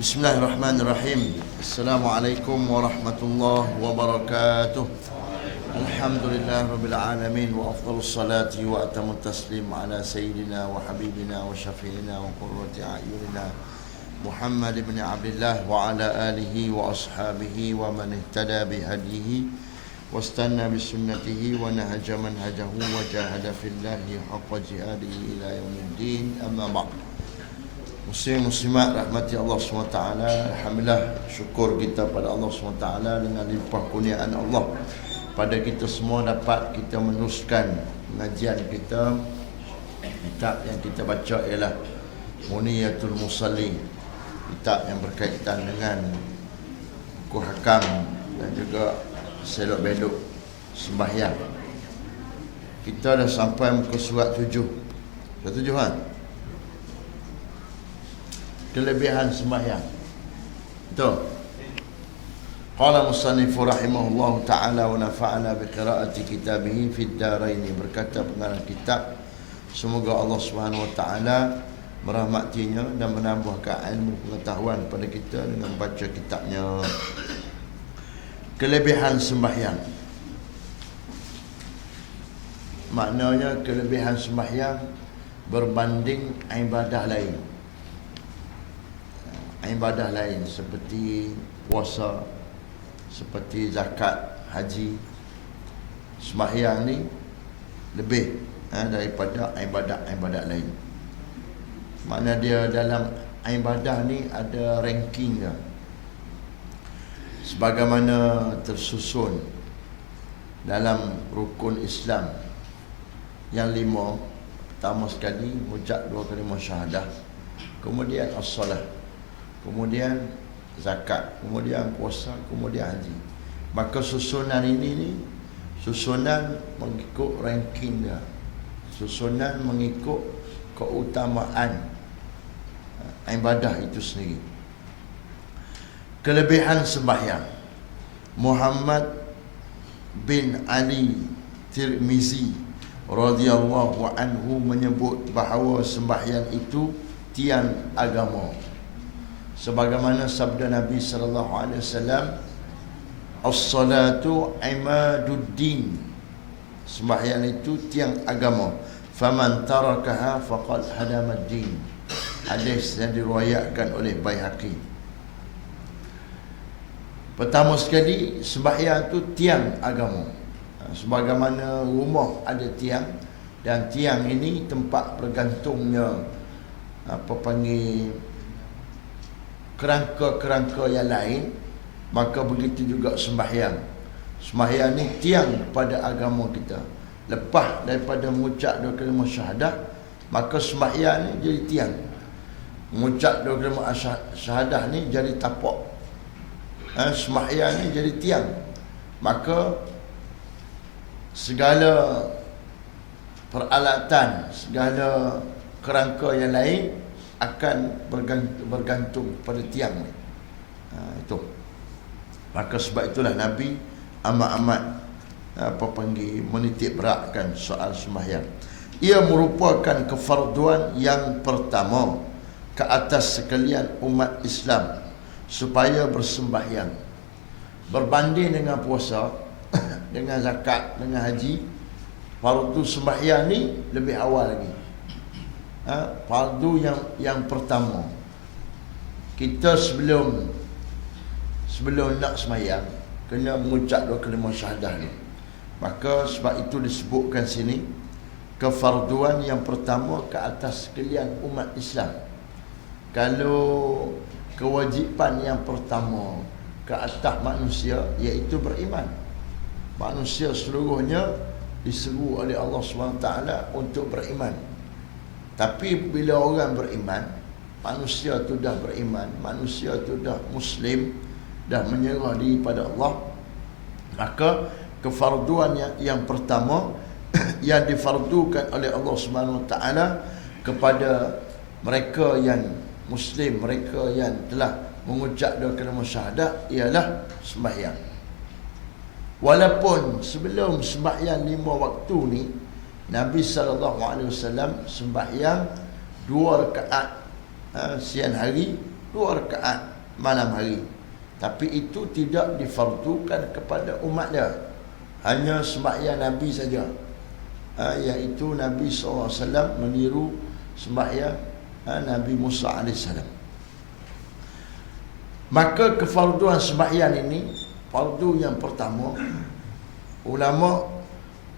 Bismillahirrahmanirrahim. Assalamualaikum warahmatullahi wabarakatuh. Alhamdulillah rabbil alamin wa afdhalus salati wa atamut taslim ala sayyidina wa habibina wa syafi'ina wa qurrati a'yunina Muhammad ibn Abdullah wa ala alihi wa ashabihi wa man ihtada bihadihi wastanna bisunnatihi wa nahaja manhajahu wa jahada fillahi haqqa jihadihi ila yaumiddin. Amma ba'd. Muslim muslimat rahmati Allah SWT. Alhamdulillah, syukur kita pada Allah SWT dengan limpah kurniaan Allah pada kita semua dapat kita meneruskan pengajian kita. Kitab yang kita baca ialah Muniyatul Musalli, kitab yang berkaitan dengan hukum hakam dan juga selok belok sembahyang. Kita dah sampai muka surat 7. Surat 7 kan? Kelebihan sembahyang. Betul. Qala musannifu rahimahullahu ta'ala wa nafa'ana bi qira'ati kitabih fid darain. Berkata pengarang kitab, semoga Allah Subhanahu wa taala merahmatinya dan menambahkan ilmu pengetahuan pada kita dengan baca kitabnya. Kelebihan sembahyang. Maknanya kelebihan sembahyang berbanding ibadah lain. Ibadah lain seperti puasa, seperti zakat, haji. Sembahyang ni lebih daripada ibadat-ibadat lain. Makna dia dalam ibadah ni ada ranking dia, sebagaimana tersusun dalam rukun Islam yang 5. Pertama sekali mengucap 2 kalimah syahadah, kemudian as-salah, kemudian zakat, kemudian puasa, kemudian haji. Maka susunan ini ni susunan mengikut ranking dia, susunan mengikut keutamaan ibadah itu sendiri. Kelebihan sembahyang. Muhammad bin Ali Tirmizi radhiyallahu anhu menyebut bahawa sembahyang itu tiang agama. Sebagaimana sabda Nabi sallallahu alaihi wasallam, as-salatu imaduddin. Sembahyang itu tiang agama. Faman tarakaha faqad hadamaddin. Hadis yang diriwayatkan oleh Baihaqi. Pertama sekali, sembahyang itu tiang agama. Sebagaimana rumah ada tiang, dan tiang ini tempat bergantungnya kerangka-kerangka yang lain, maka begitu juga sembahyang. Sembahyang ni tiang pada agama kita. Lepas daripada mengucap 2 kalimah syahadah, maka sembahyang ni jadi tiang. Mengucap 2 kalimah syahadah ni jadi tapak. Sembahyang ni jadi tiang. Maka segala peralatan, segala kerangka yang lain akan bergantung pada tiang ni. Itu. Maka sebab itulah Nabi amat-amat menitik beratkan soal sembahyang. Ia merupakan kefarduan yang pertama ke atas sekalian umat Islam supaya bersembahyang. Berbanding dengan puasa, dengan zakat, dengan haji, fardu sembahyang ni lebih awal lagi. Fardu yang pertama. Kita sebelum nak sembahyang kena mengucap 2 kalimah syahadah ni. Maka sebab itu disebutkan sini kefarduan yang pertama ke atas sekalian umat Islam. Kalau kewajipan yang pertama ke atas manusia iaitu beriman. Manusia seluruhnya diseru oleh Allah SWT untuk beriman. Tapi bila orang beriman, manusia tu dah beriman, manusia tu dah Muslim, dah menyerah diri pada Allah, maka kefarduan yang pertama yang difardukan oleh Allah SWT kepada mereka yang Muslim, mereka yang telah mengucap 2 kalimah syahadah ialah sembahyang. Walaupun sebelum sembahyang 5 waktu ni, Nabi SAW sembahyang 2 rakaat siang hari 2 rakaat malam hari. Tapi itu tidak difardukan kepada umat dia. Hanya sembahyang Nabi saja. Iaitu Nabi SAW meniru sembahyang Nabi Musa AS. Maka kefarduan sembahyang ini, fardu yang pertama, ulama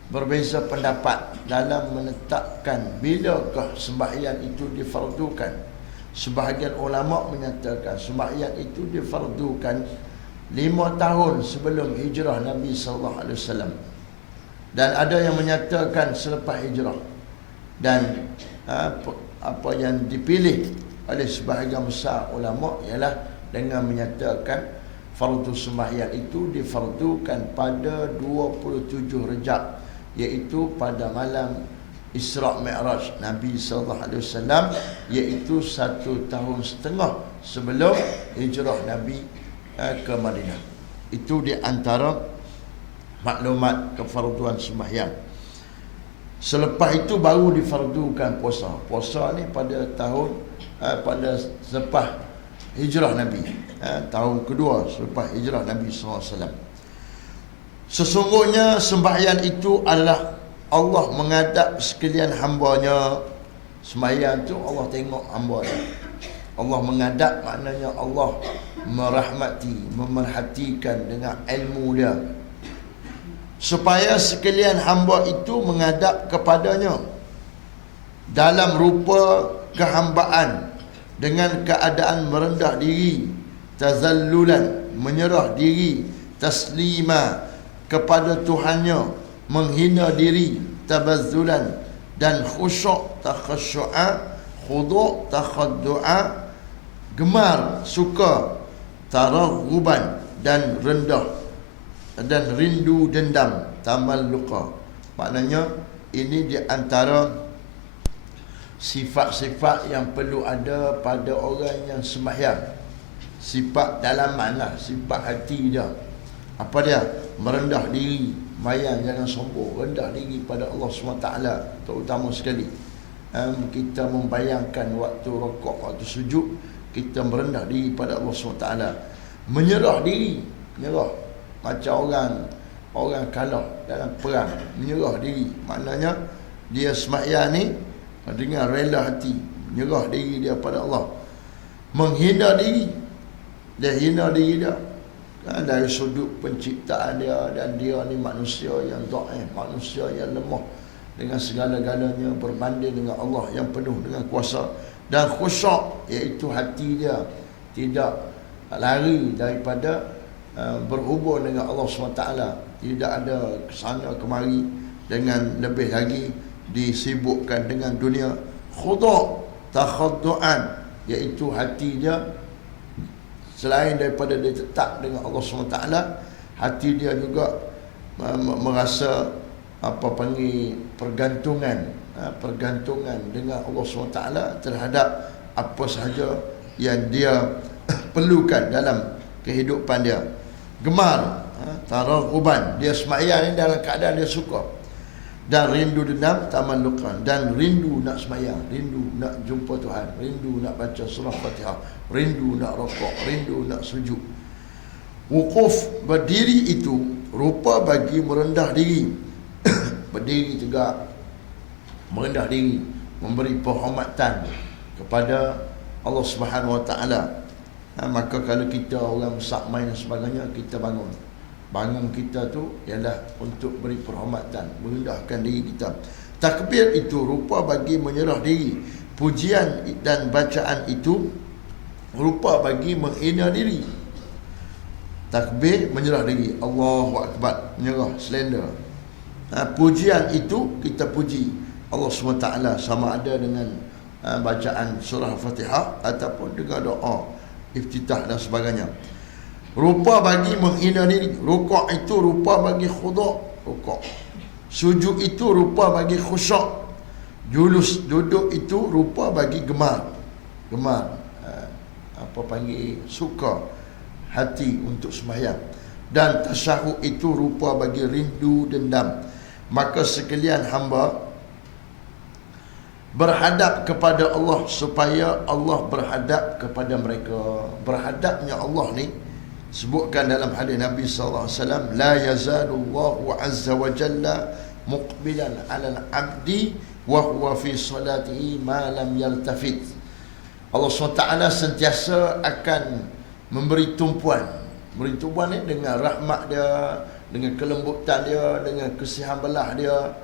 berbeza pendapat dalam menetapkan bilakah sembahyang itu difardukan. Sebahagian ulama menyatakan sembahyang itu difardukan 5 tahun sebelum hijrah Nabi SAW. Dan ada yang menyatakan selepas hijrah. Dan apa yang dipilih oleh sebahagian besar ulama ialah dengan menyatakan fardu sembahyang itu difardukan pada 27 Rejab, iaitu pada malam Isra' Mi'raj Nabi SAW, iaitu 1 tahun setengah sebelum hijrah Nabi ke Madinah. Itu di antara maklumat kefarduan sembahyang. Selepas itu baru difardukan puasa. Puasa ni pada tahun pada selepas hijrah Nabi, tahun kedua selepas hijrah Nabi SAW. Sesungguhnya sembahyang itu adalah Allah menghadap sekalian hamba-Nya. Sembahyang tu Allah tengok hamba-Nya. Allah menghadap maknanya Allah merahmati, memerhatikan dengan ilmu Dia, supaya sekalian hamba itu menghadap kepadanya dalam rupa kehambaan, dengan keadaan merendah diri, tazallulan, menyerah diri, taslima kepada Tuhannya, menghina diri, tabazzulan, dan khusyuk, takhasyu'a, khudu', takhaddu'a, gemar, suka, taraghuban, dan rendah, dan rindu dendam, tamalluqa. Maknanya ini di antara sifat-sifat yang perlu ada pada orang yang sembahyang. Sifat dalaman lah, sifat hati dia. Apa dia? Merendah diri. Mayang jangan sombong, rendah diri pada Allah SWT. Terutama sekali kita membayangkan waktu rokok, waktu sujud, kita merendah diri pada Allah SWT. Menyerah diri, menyerah macam orang kalah dalam perang, menyerah diri. Maknanya dia sembahyang ni dengan rela hati, menyerah diri dia pada Allah. Menghina diri, dia hina diri dia dari sudut penciptaan dia, dan dia ni manusia yang dhaif, manusia yang lemah dengan segala-galanya berbanding dengan Allah yang penuh dengan kuasa. Dan khusyuk, iaitu hati dia tidak lari daripada berhubung dengan Allah SWT, tidak ada kesana kemari, dengan lebih lagi disibukkan dengan dunia. Khudu', takhaddu'an, iaitu hati dia selain daripada dia tetap dengan Allah SWT, hati dia juga merasa pergantungan dengan Allah SWT terhadap apa sahaja yang dia perlukan dalam kehidupan dia. Gemar, taraghuban, dia sembahyang ni dalam keadaan dia suka. Dan rindu dendam, tamalluqan, dan rindu nak sembahyang, rindu nak jumpa Tuhan, rindu nak baca surah Fatihah, rindu nak rokok, rindu nak sujud. Wukuf, berdiri itu rupa bagi merendah diri. Berdiri tegak, merendah diri, memberi penghormatan kepada Allah Subhanahu Wa Taala. Maka kalau kita orang besar main dan sebagainya, kita bangun kita tu ialah untuk beri penghormatan, merendahkan diri kita. Takbir itu rupa bagi menyerah diri. Pujian dan bacaan itu rupa bagi menghina diri. Takbir, menyerah diri, Allahu Akbar, menyerah, selender. Pujian itu kita puji Allah SWT, sama ada dengan bacaan surah Fatihah ataupun dengan doa iftitah dan sebagainya. Rupa bagi menghina diri. Rukuk itu rupa bagi khudu', rukuk. Sujud itu rupa bagi khusyuk. Julus, duduk itu rupa bagi gemar. Suka hati untuk sembahyang. Dan tasyahud itu rupa bagi rindu dendam. Maka sekalian hamba berhadap kepada Allah supaya Allah berhadap kepada mereka. Berhadapnya Allah ni sebutkan dalam hadis Nabi sallallahu alaihi wasallam, la yazalullahu azza wa jalla muqbilan 'ala al-'abdi wa huwa fi salatihi ma lam yaltafit. Allah SWT sentiasa akan memberi tumpuan. Memberi tumpuan ni dengan rahmat dia, dengan kelembutan dia, dengan kasihan belah dia,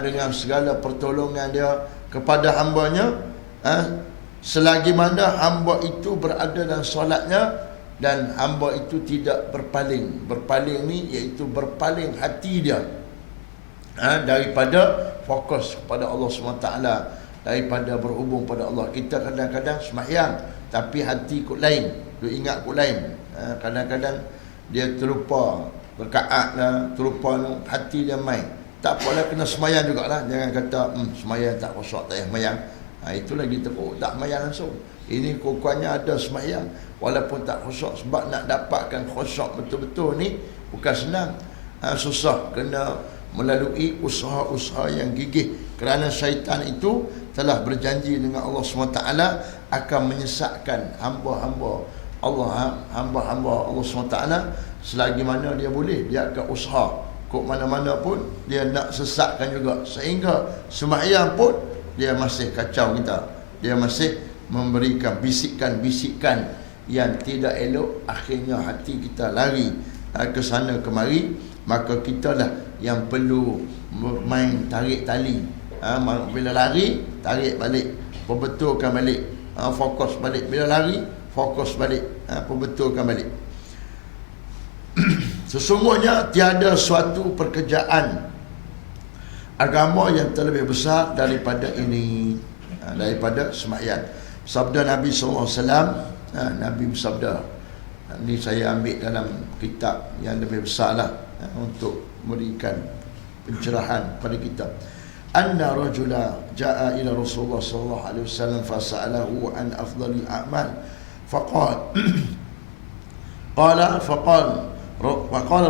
dengan segala pertolongan dia kepada hambanya, selagi mana hamba itu berada dalam solatnya dan hamba itu tidak berpaling. Berpaling ni iaitu berpaling hati dia daripada fokus kepada Allah SWT, daripada berhubung pada Allah. Kita kadang-kadang sembahyang tapi hati ikut lain, dia ingat ikut lain. Kadang-kadang dia terlupa rakaat lah, terlupa hati dia main. Tak apalah, kena sembahyang jugalah. Jangan kata sembahyang tak khusyuk, tak payah sembahyang. Itu lagi teruk, tak sembahyang langsung. Ini kurangnya ada sembahyang walaupun tak khusyuk. Sebab nak dapatkan khusyuk betul-betul ni bukan senang, susah. Kena melalui usaha-usaha yang gigih, kerana syaitan itu telah berjanji dengan Allah SWT akan menyesatkan hamba-hamba Allah, hamba-hamba Allah SWT selagi mana dia boleh. Dia akan usaha kok mana-mana pun dia nak sesatkan juga, sehingga sembahyang pun dia masih kacau kita, dia masih memberikan bisikan-bisikan yang tidak elok. Akhirnya hati kita lari ke sana kemari. Maka kita lah yang perlu main tarik tali. Bila lari, tarik balik, perbetulkan balik, fokus balik. Bila lari, fokus balik, perbetulkan balik. Sesungguhnya tiada suatu pekerjaan agama yang terlebih besar daripada ini, daripada sembahyang. Sabda Nabi SAW, Nabi bersabda, ini saya ambil dalam kitab yang lebih besar lah, untuk memberikan pencerahan pada kita. Anna rajula jaa ila Rasulullah sallallahu alaihi wasallam fasa'alahu an afdalil a'mal faqala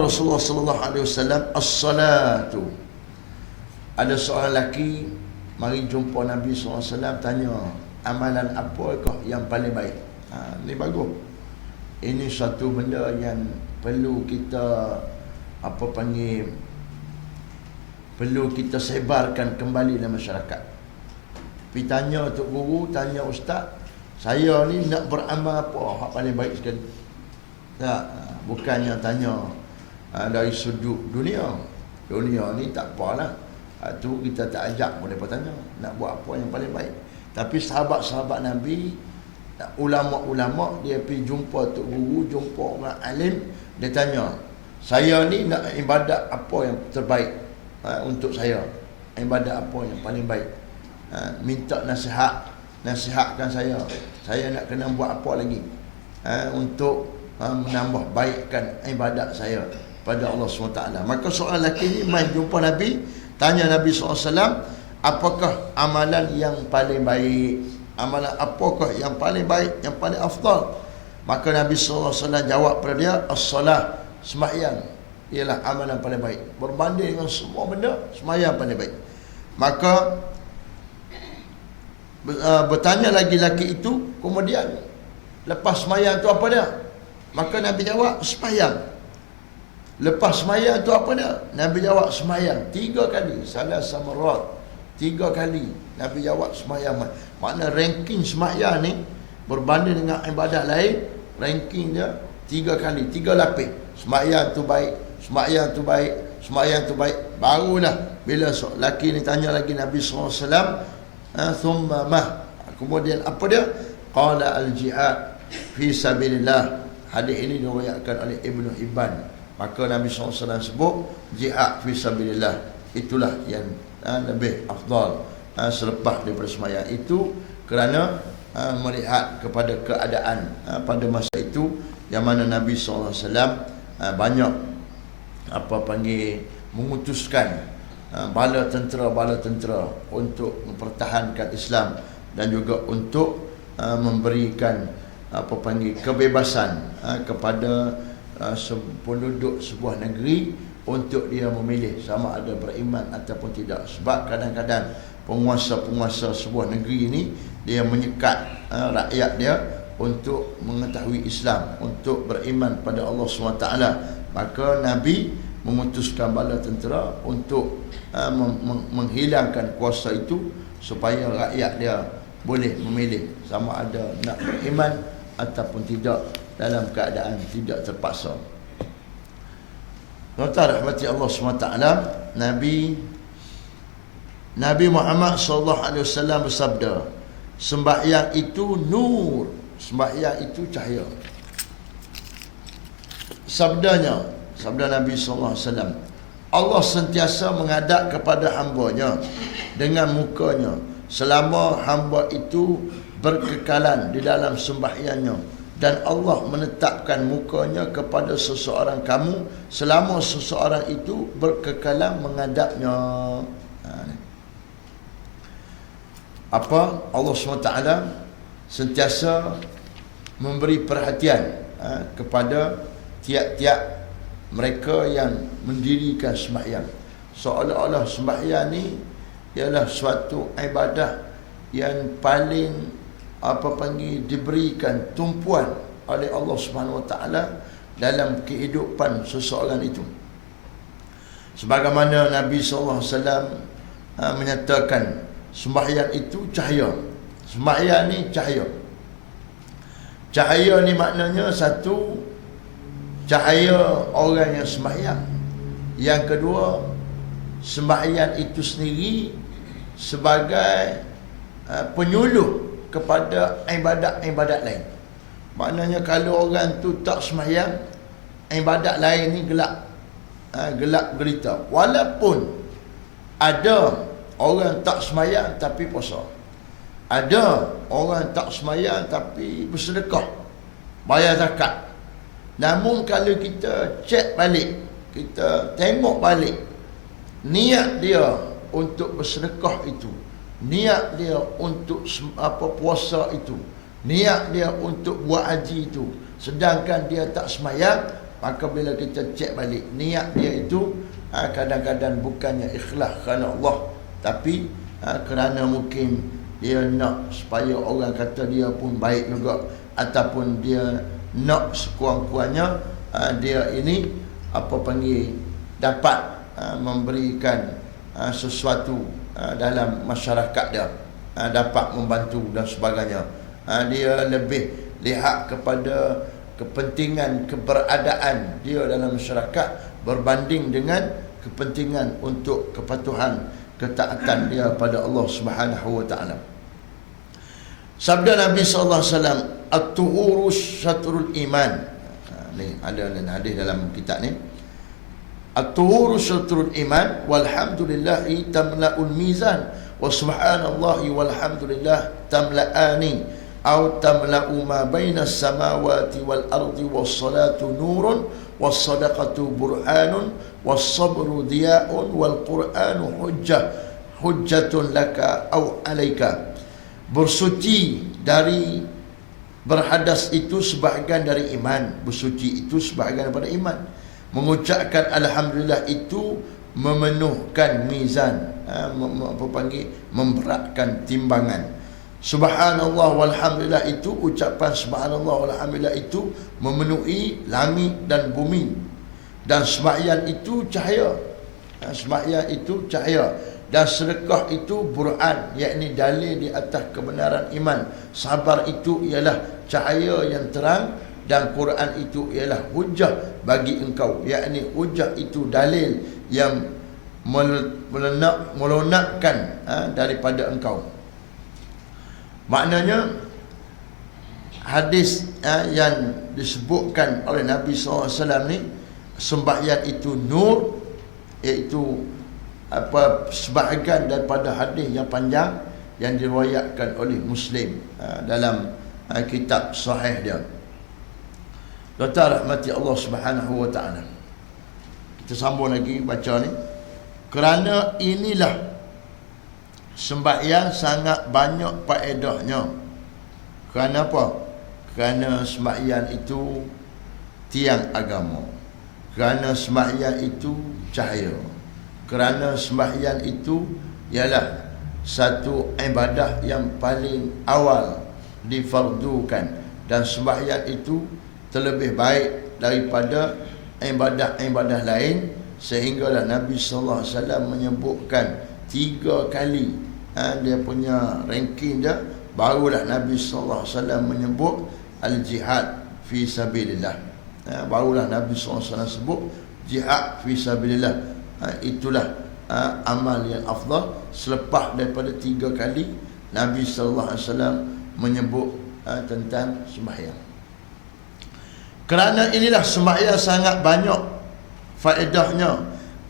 Rasulullah sallallahu alaihi wasallam as-salatu. Ada seorang lelaki mari jumpa Nabi sallallahu alaihi wasallam, tanya amalan apakah yang paling baik. Ni bagus. Ini satu benda yang perlu kita perlu kita sebarkan kembali dalam masyarakat. Pergi tanya Tok Guru, tanya Ustaz, saya ni nak beramal apa hak paling baik sekali. Tak, bukannya tanya dari sudut dunia. Dunia ni tak apalah, tu kita tak ajak pun mereka tanya nak buat apa yang paling baik. Tapi sahabat-sahabat Nabi, ulama-ulama, dia pergi jumpa Tok Guru, jumpa orang alim, dia tanya, saya ni nak ibadat apa yang terbaik untuk saya, ibadat apa yang paling baik, minta nasihatkan saya nak kena buat apa lagi untuk menambah baikkan ibadat saya pada Allah SWT. Maka seorang lelaki ni main jumpa Nabi, tanya Nabi SAW, apakah amalan yang paling baik, amalan apakah yang paling baik, yang paling afdal? Maka Nabi SAW jawab pada dia, as-salah, sembahyang ialah amalan paling baik. Berbanding dengan semua benda, sembahyang paling baik. Maka bertanya lagi lelaki itu, kemudian lepas sembahyang tu apa dia? Maka Nabi jawab, sembahyang. Lepas sembahyang tu apa dia? Nabi jawab, sembahyang. 3 kali, salah samarat, 3 kali Nabi jawab sembahyang. Makna ranking sembahyang ni berbanding dengan ibadat lain, ranking dia 3 kali, 3 lapis. Sembahyang tu baik, sembahyang tu baik, sembahyang tu baik. Barulah bila lelaki ni tanya lagi Nabi SAW, thumma mah, kemudian apa dia? Qala al-jihad fi sabilillah. Hadis ini diriwayatkan oleh Ibnu Hibban. Maka Nabi SAW sebut jihad fi sabilillah, itulah yang lebih afdal selepas daripada sembahyang itu, kerana melihat kepada keadaan pada masa itu yang mana Nabi SAW banyak mengutuskan bala tentera untuk mempertahankan Islam dan juga untuk memberikan kebebasan kepada penduduk sebuah negeri untuk dia memilih sama ada beriman ataupun tidak. Sebab kadang-kadang penguasa-penguasa sebuah negeri ini, dia menyekat rakyat dia untuk mengetahui Islam, untuk beriman pada Allah SWT. Maka Nabi memutuskan bala tentera untuk menghilangkan kuasa itu, supaya rakyat dia boleh memilih sama ada nak beriman ataupun tidak dalam keadaan tidak terpaksa. Tuan-tuan rahmati Allah SWT, Nabi Muhammad SAW bersabda, sembahyang itu nur, sembahyang itu cahaya. Sabda Nabi SAW, Allah sentiasa menghadap kepada hamba-Nya dengan mukanya selama hamba itu berkekalan di dalam sembahyangnya, dan Allah menetapkan mukanya kepada seseorang kamu selama seseorang itu berkekalan menghadapnya. Apa? Allah SWT sentiasa memberi perhatian kepada tiap-tiap mereka yang mendirikan sembahyang. Seolah-olah sembahyang ni ialah suatu ibadah yang paling diberikan tumpuan oleh Allah Subhanahu Wa Taala dalam kehidupan seseorang itu. Sebagaimana Nabi SAW menyatakan, sembahyang itu cahaya. Sembahyang ni cahaya. Cahaya ni maknanya satu, cahaya orang yang sembahyang. Yang kedua, sembahyang itu sendiri sebagai penyuluh kepada ibadat-ibadat lain. Maknanya kalau orang tu tak sembahyang, ibadat lain ni gelap gelita. Walaupun ada orang tak sembahyang tapi puasa, ada orang tak sembahyang tapi bersedekah, bayar zakat. Namun kalau kita cek balik, kita tengok balik niat dia untuk bersedekah itu, niat dia untuk puasa itu, niat dia untuk buat haji itu, sedangkan dia tak sembahyang, maka bila kita cek balik niat dia itu kadang-kadang bukannya ikhlas kerana Allah, tapi kerana mungkin dia nak supaya orang kata dia pun baik juga, ataupun dia nak sekurang-kurangnya dia ini dapat memberikan sesuatu dalam masyarakat dia, dapat membantu dan sebagainya. Dia lebih lihat kepada kepentingan keberadaan dia dalam masyarakat berbanding dengan kepentingan untuk kepatuhan, ketaatan dia pada Allah Subhanahu Wa Taala. Sabda Nabi sallallahu alaihi wasallam, at-tuhuru syatrul iman. Ni ada hadis dalam kitab ni. At-tuhuru syatrul iman, walhamdulillahi tamla'ul mizan, wa subhanallahi walhamdulillah tamla'ani, aw tamla'u ma baina as-samawati wal ardi, was salatu nurun, was sadaqatu burhanun, was sabru diya'un, wal qur'anu hujjatun laka aw alaika. Bersuci dari berhadas itu sebahagian dari iman. Bersuci itu sebahagian daripada iman. Mengucapkan alhamdulillah itu memenuhkan mizan, memberatkan timbangan. Subhanallah walhamdulillah itu, ucapan subhanallah walhamdulillah itu memenuhi langit dan bumi. Dan sembahyang itu cahaya. Sembahyang itu cahaya. Dan sedekah itu burhan, yakni dalil di atas kebenaran iman. Sabar itu ialah cahaya yang terang, dan Quran itu ialah hujah bagi engkau, yakni hujah itu dalil yang melunakkan daripada engkau. Maknanya hadis yang disebutkan oleh Nabi SAW ni, sembahyang itu nur, iaitu sebahagian daripada hadis yang panjang yang diriwayatkan oleh Muslim dalam kitab sahih dia. Tuan-tuan rahmati Allah Subhanahu Wa Taala, kita sambung lagi baca ni. Kerana inilah sembahyang sangat banyak faedahnya. Kerana apa? Kerana sembahyang itu tiang agama. Kerana sembahyang itu cahaya. Kerana sembahyang itu ialah satu ibadah yang paling awal difardukan, dan sembahyang itu terlebih baik daripada ibadah-ibadah lain, sehinggalah Nabi sallallahu alaihi wasallam menyebutkan 3 kali dia punya ranking dia, barulah Nabi sallallahu alaihi wasallam menyebut al-jihad fi sabilillah. Barulah Nabi sallallahu alaihi wasallam sebut jihad fi sabilillah. Itulah amal yang afdal selepas daripada 3 kali Nabi sallallahu alaihi wasallam menyebut tentang sembahyang. Kerana inilah sembahyang sangat banyak faedahnya,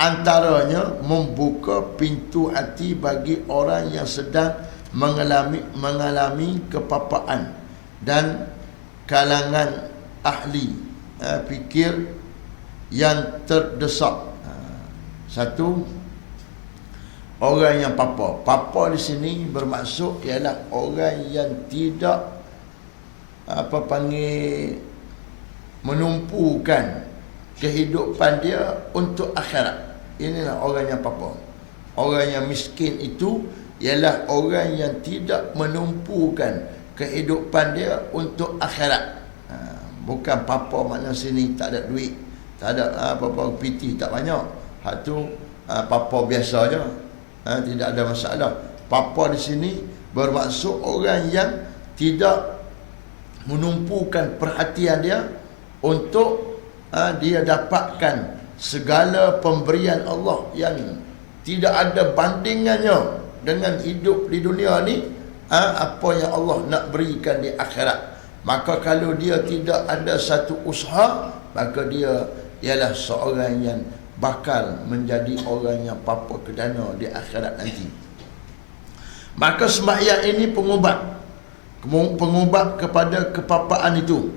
antaranya membuka pintu hati bagi orang yang sedang mengalami kepapaan dan kalangan ahli fikir yang terdesak. Satu, orang yang papa di sini bermaksud ialah orang yang tidak menumpukan kehidupan dia untuk akhirat. Inilah orang yang papa. Orang yang miskin itu ialah orang yang tidak menumpukan kehidupan dia untuk akhirat. Bukan papa makna sini tak ada duit, tak ada apa-apa piti tak banyak. Hak tu papa biasa je. Tidak ada masalah. Papa di sini bermaksud orang yang tidak menumpukan perhatian dia untuk dia dapatkan segala pemberian Allah yang tidak ada bandingannya dengan hidup di dunia ni, apa yang Allah nak berikan di akhirat. Maka kalau dia tidak ada satu usaha, maka dia ialah seorang yang bakal menjadi orang yang papa kedana di akhirat nanti. Maka sembahyang ini pengubat kepada kepapaan itu.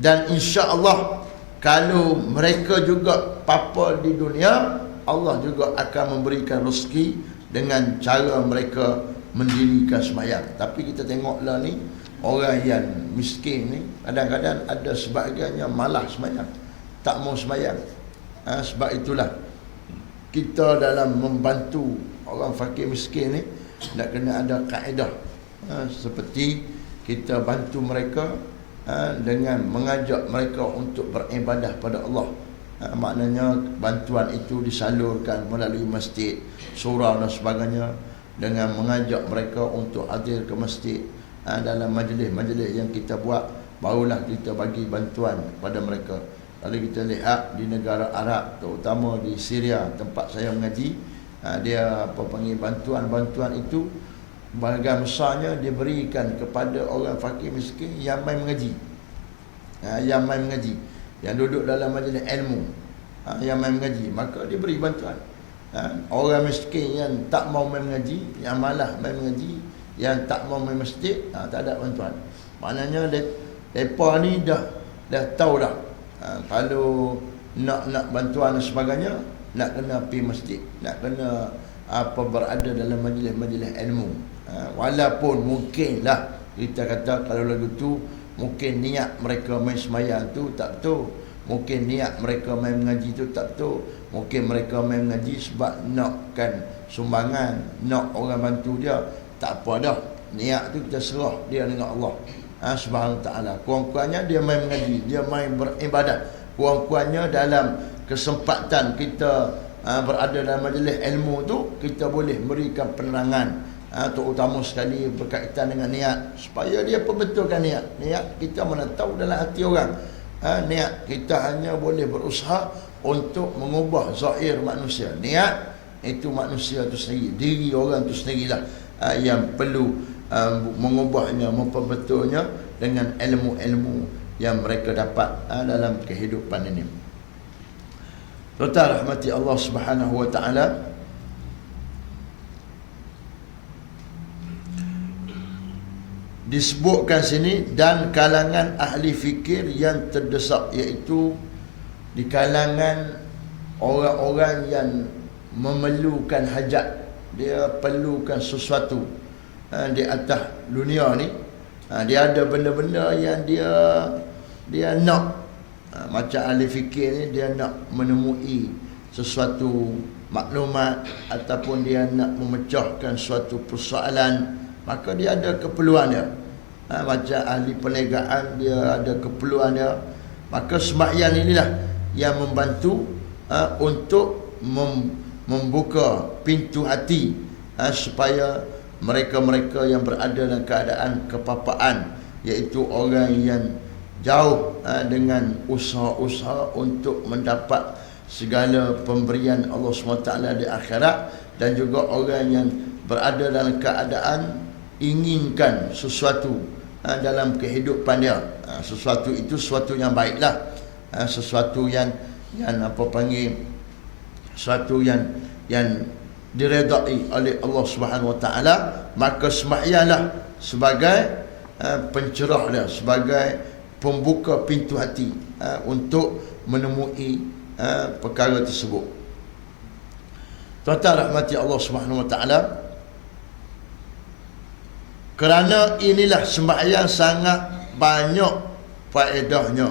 Dan insya-Allah kalau mereka juga papa di dunia, Allah juga akan memberikan rezeki dengan cara mereka mendirikan sembahyang. Tapi kita tengoklah ni, orang yang miskin ni kadang-kadang ada sebahagiannya malas sembahyang, tak mau sembahyang. Sebab itulah kita dalam membantu orang fakir miskin ni nak kena ada kaedah. Seperti kita bantu mereka dengan mengajak mereka untuk beribadah pada Allah. Maknanya bantuan itu disalurkan melalui masjid, surau dan sebagainya, dengan mengajak mereka untuk hadir ke masjid. Dalam majlis-majlis yang kita buat, barulah kita bagi bantuan pada mereka. Kalau kita lihat di negara Arab, terutama di Syria tempat saya mengaji, dia bantuan itu bahagian besarnya diberikan kepada orang fakir miskin yang main mengaji. Yang duduk dalam majlis ilmu, yang main mengaji, maka diberi bantuan. Orang miskin yang tak mau main mengaji, yang malah main mengaji, yang tak mau main masjid, tak ada bantuan. Maknanya mereka ni dah tahu dah, kalau nak bantuan dan sebagainya, nak kena pergi masjid, nak kena berada dalam majlis-majlis ilmu. Walaupun mungkinlah kita kata kalau lagu tu mungkin niat mereka main sembahyang tu tak betul, mungkin niat mereka main mengaji tu tak betul, mungkin mereka main mengaji sebab nakkan sumbangan, nak orang bantu dia. Tak apa dah, niat tu kita serah dia dengan Allah Subhanahu Taala. Kurang-kurangnya dia main mengaji, dia main beribadat. Kurang-kurangnya dalam kesempatan kita berada dalam majlis ilmu tu, kita boleh berikan penerangan, terutama sekali berkaitan dengan niat, supaya dia perbetulkan niat. Niat kita mana tahu dalam hati orang. Niat kita hanya boleh berusaha untuk mengubah zahir manusia. Niat itu manusia tu sendiri, diri orang tu sendirilah yang perlu mengubahnya, memperbetulnya dengan ilmu-ilmu yang mereka dapat dalam kehidupan ini. Tuan-tuan rahmati Allah Subhanahu wa taala, disebutkan sini dan kalangan ahli fikir yang terdesak, iaitu di kalangan orang-orang yang memerlukan hajat, dia perlukan sesuatu di atas dunia ni. Dia ada benda-benda yang dia nak, macam ahli fikir ni, dia nak menemui sesuatu maklumat ataupun dia nak memecahkan suatu persoalan, maka dia ada keperluan dia. Macam ahli perniagaan, dia ada keperluan dia. Maka sembahyang inilah yang membantu untuk membuka pintu hati supaya mereka-mereka yang berada dalam keadaan kepapaan, iaitu orang yang jauh dengan usaha-usaha untuk mendapat segala pemberian Allah SWT di akhirat, dan juga orang yang berada dalam keadaan inginkan sesuatu dalam kehidupan dia. Sesuatu itu sesuatu yang baiklah, sesuatu yang apa panggil, sesuatu yang diredai oleh Allah Subhanahu Wa Taala. Maka sembahyanglah sebagai pencerah dia, sebagai pembuka pintu hati untuk menemui perkara tersebut. Tuan-tuan rahmati Allah Subhanahu Wa Taala, kerana inilah sembahyang sangat banyak faedahnya.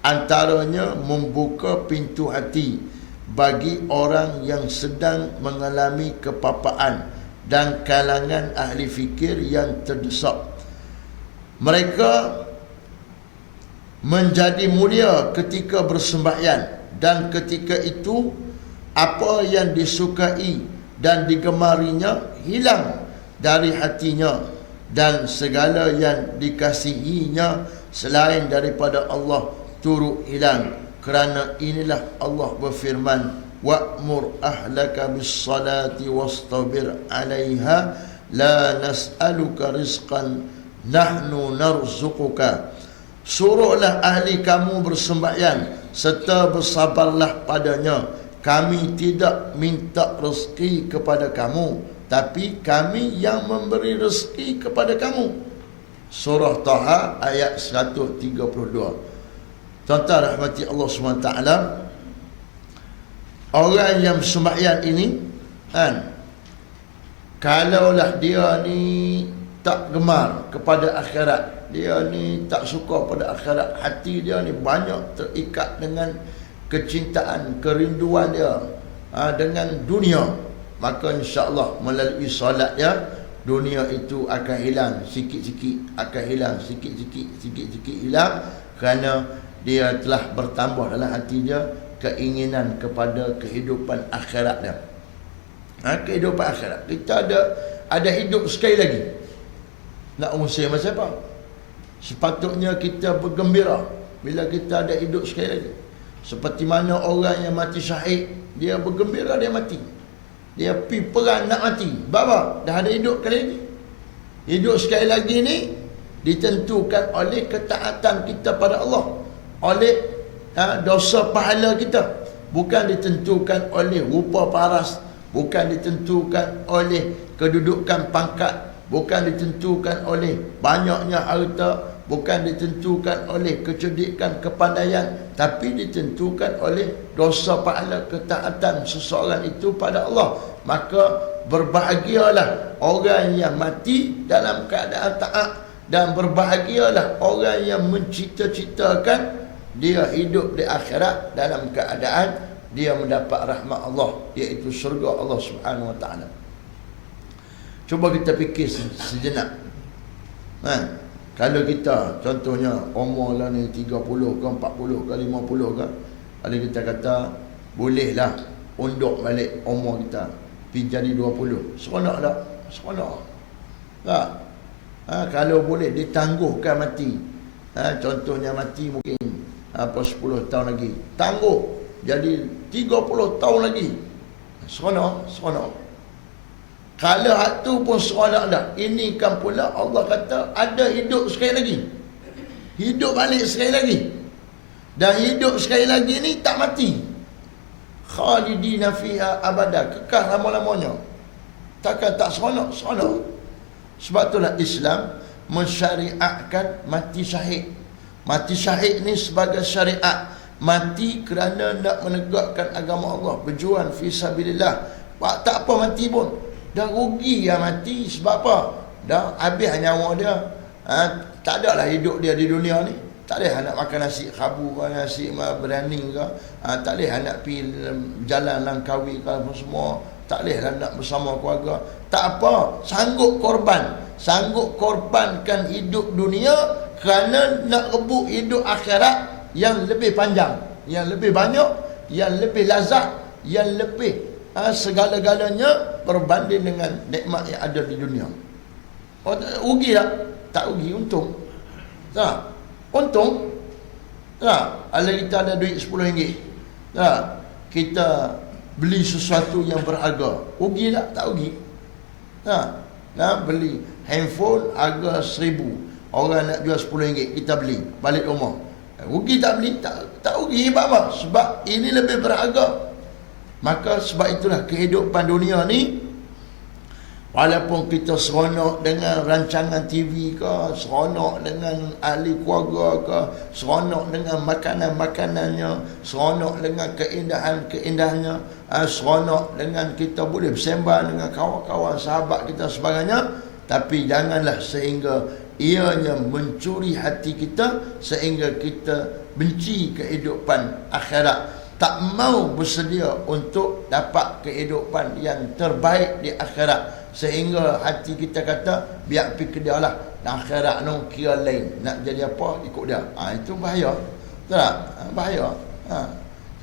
Antaranya membuka pintu hati bagi orang yang sedang mengalami kepapaan dan kalangan ahli fikir yang terdesak. Mereka menjadi mulia ketika bersembahyang, dan ketika itu apa yang disukai dan digemarinya hilang dari hatinya, dan segala yang dikasihinya selain daripada Allah turut hilang. Kerana inilah Allah berfirman, wa'mur ahlaka bis-salati wastabir 'alaiha la nas'aluka rizqan nahnu narzuquka. Suruhlah ahli kamu bersembahyang serta bersabarlah padanya. Kami tidak minta rezeki kepada kamu, tapi kami yang memberi rezeki kepada kamu. Surah Taha ayat 132. Tuan-tuan rahmati Allah SWT, orang yang sembahyang ini kalaulah dia ni tak gemar kepada akhirat, dia ni tak suka pada akhirat, hati dia ni banyak terikat dengan kecintaan, kerinduan dia dengan dunia, maka insya-Allah melalui solat dia, dunia itu akan hilang sikit-sikit, akan hilang sikit-sikit hilang, kerana dia telah bertambah dalam hati dia keinginan kepada kehidupan akhirat dia. Kehidupan akhirat. Kita ada hidup sekali lagi. Nak usir masa apa? Sepatutnya kita bergembira bila kita ada hidup sekali lagi. Seperti mana orang yang mati syahid, dia bergembira dia mati. Dia pergi perang nak mati. Bapa, dah ada hidup kali lagi. Hidup sekali lagi ni ditentukan oleh ketaatan kita pada Allah, oleh dosa pahala kita, bukan ditentukan oleh rupa paras, bukan ditentukan oleh kedudukan pangkat, bukan ditentukan oleh banyaknya harta, bukan ditentukan oleh kecerdikan, kepandaian, tapi ditentukan oleh dosa pahala ketaatan seseorang itu pada Allah. Maka berbahagialah orang yang mati dalam keadaan taat, dan berbahagialah orang yang mencita-citakan dia hidup di akhirat dalam keadaan dia mendapat rahmat Allah, iaitu syurga Allah Subhanahu Wa Taala. Cuba kita fikir sejenak. Kalau kita contohnya umur lah ni 30 ke 40 ke 50 ke, kalau kita kata bolehlah unduk balik umur kita pergi jadi 20, seronok tak? Seronok tak? Kalau boleh ditangguhkan mati, contohnya mati mungkin 10 tahun lagi, tangguh jadi 30 tahun lagi, seronok, seronok. Kalau hak tu pun seronok dah. Ini kan pula Allah kata ada hidup sekali lagi, hidup balik sekali lagi, dan hidup sekali lagi ni tak mati, khalidina fiha abada, kekal lama-lamanya. Takkan tak seronok? Seronok. Sebab itulah Islam mensyariatkan mati syahid. Mati syahid ni sebagai syariat, mati kerana nak menegakkan agama Allah, berjuang fi sabilillah. Tak apa mati pun, dah rugi yang mati. Sebab apa? Dah habis nyawa dia. Tak ada lah hidup dia di dunia ni. Tak boleh nak makan nasi khabu ke, nasi berani ke, tak boleh nak pergi jalan Langkawi ke apa semua, tak boleh nak bersama keluarga. Tak apa, sanggup korbankan hidup dunia kerana nak rebut hidup akhirat yang lebih panjang, yang lebih banyak, yang lebih lazat, yang lebih segala-galanya berbanding dengan nikmat yang ada di dunia. Rugi tak? Tak rugi, untung. Tak? Untung. Tak? Kalau kita ada duit RM10, tak? Kita beli sesuatu yang berharga, rugi tak? Tak rugi. Tak? Nah, beli handphone harga RM1,000, orang nak jual RM10, kita beli balik rumah. Rugi tak beli? Tak rugi. Sebab apa? Sebab ini lebih berharga. Maka sebab itulah kehidupan dunia ni, walaupun kita seronok dengan rancangan TV ke, seronok dengan ahli keluarga ke, seronok dengan makanan-makanannya, seronok dengan keindahan-keindahannya, seronok dengan kita boleh bersembang dengan kawan-kawan, sahabat kita sebagainya, tapi janganlah sehingga ianya mencuri hati kita sehingga kita benci kehidupan akhirat, tak mau bersedia untuk dapat kehidupan yang terbaik di akhirat, sehingga hati kita kata biar pergi ke dia lah, akhirat no kira lain, nak jadi apa ikut dia. Itu bahaya. Tak? Bahaya.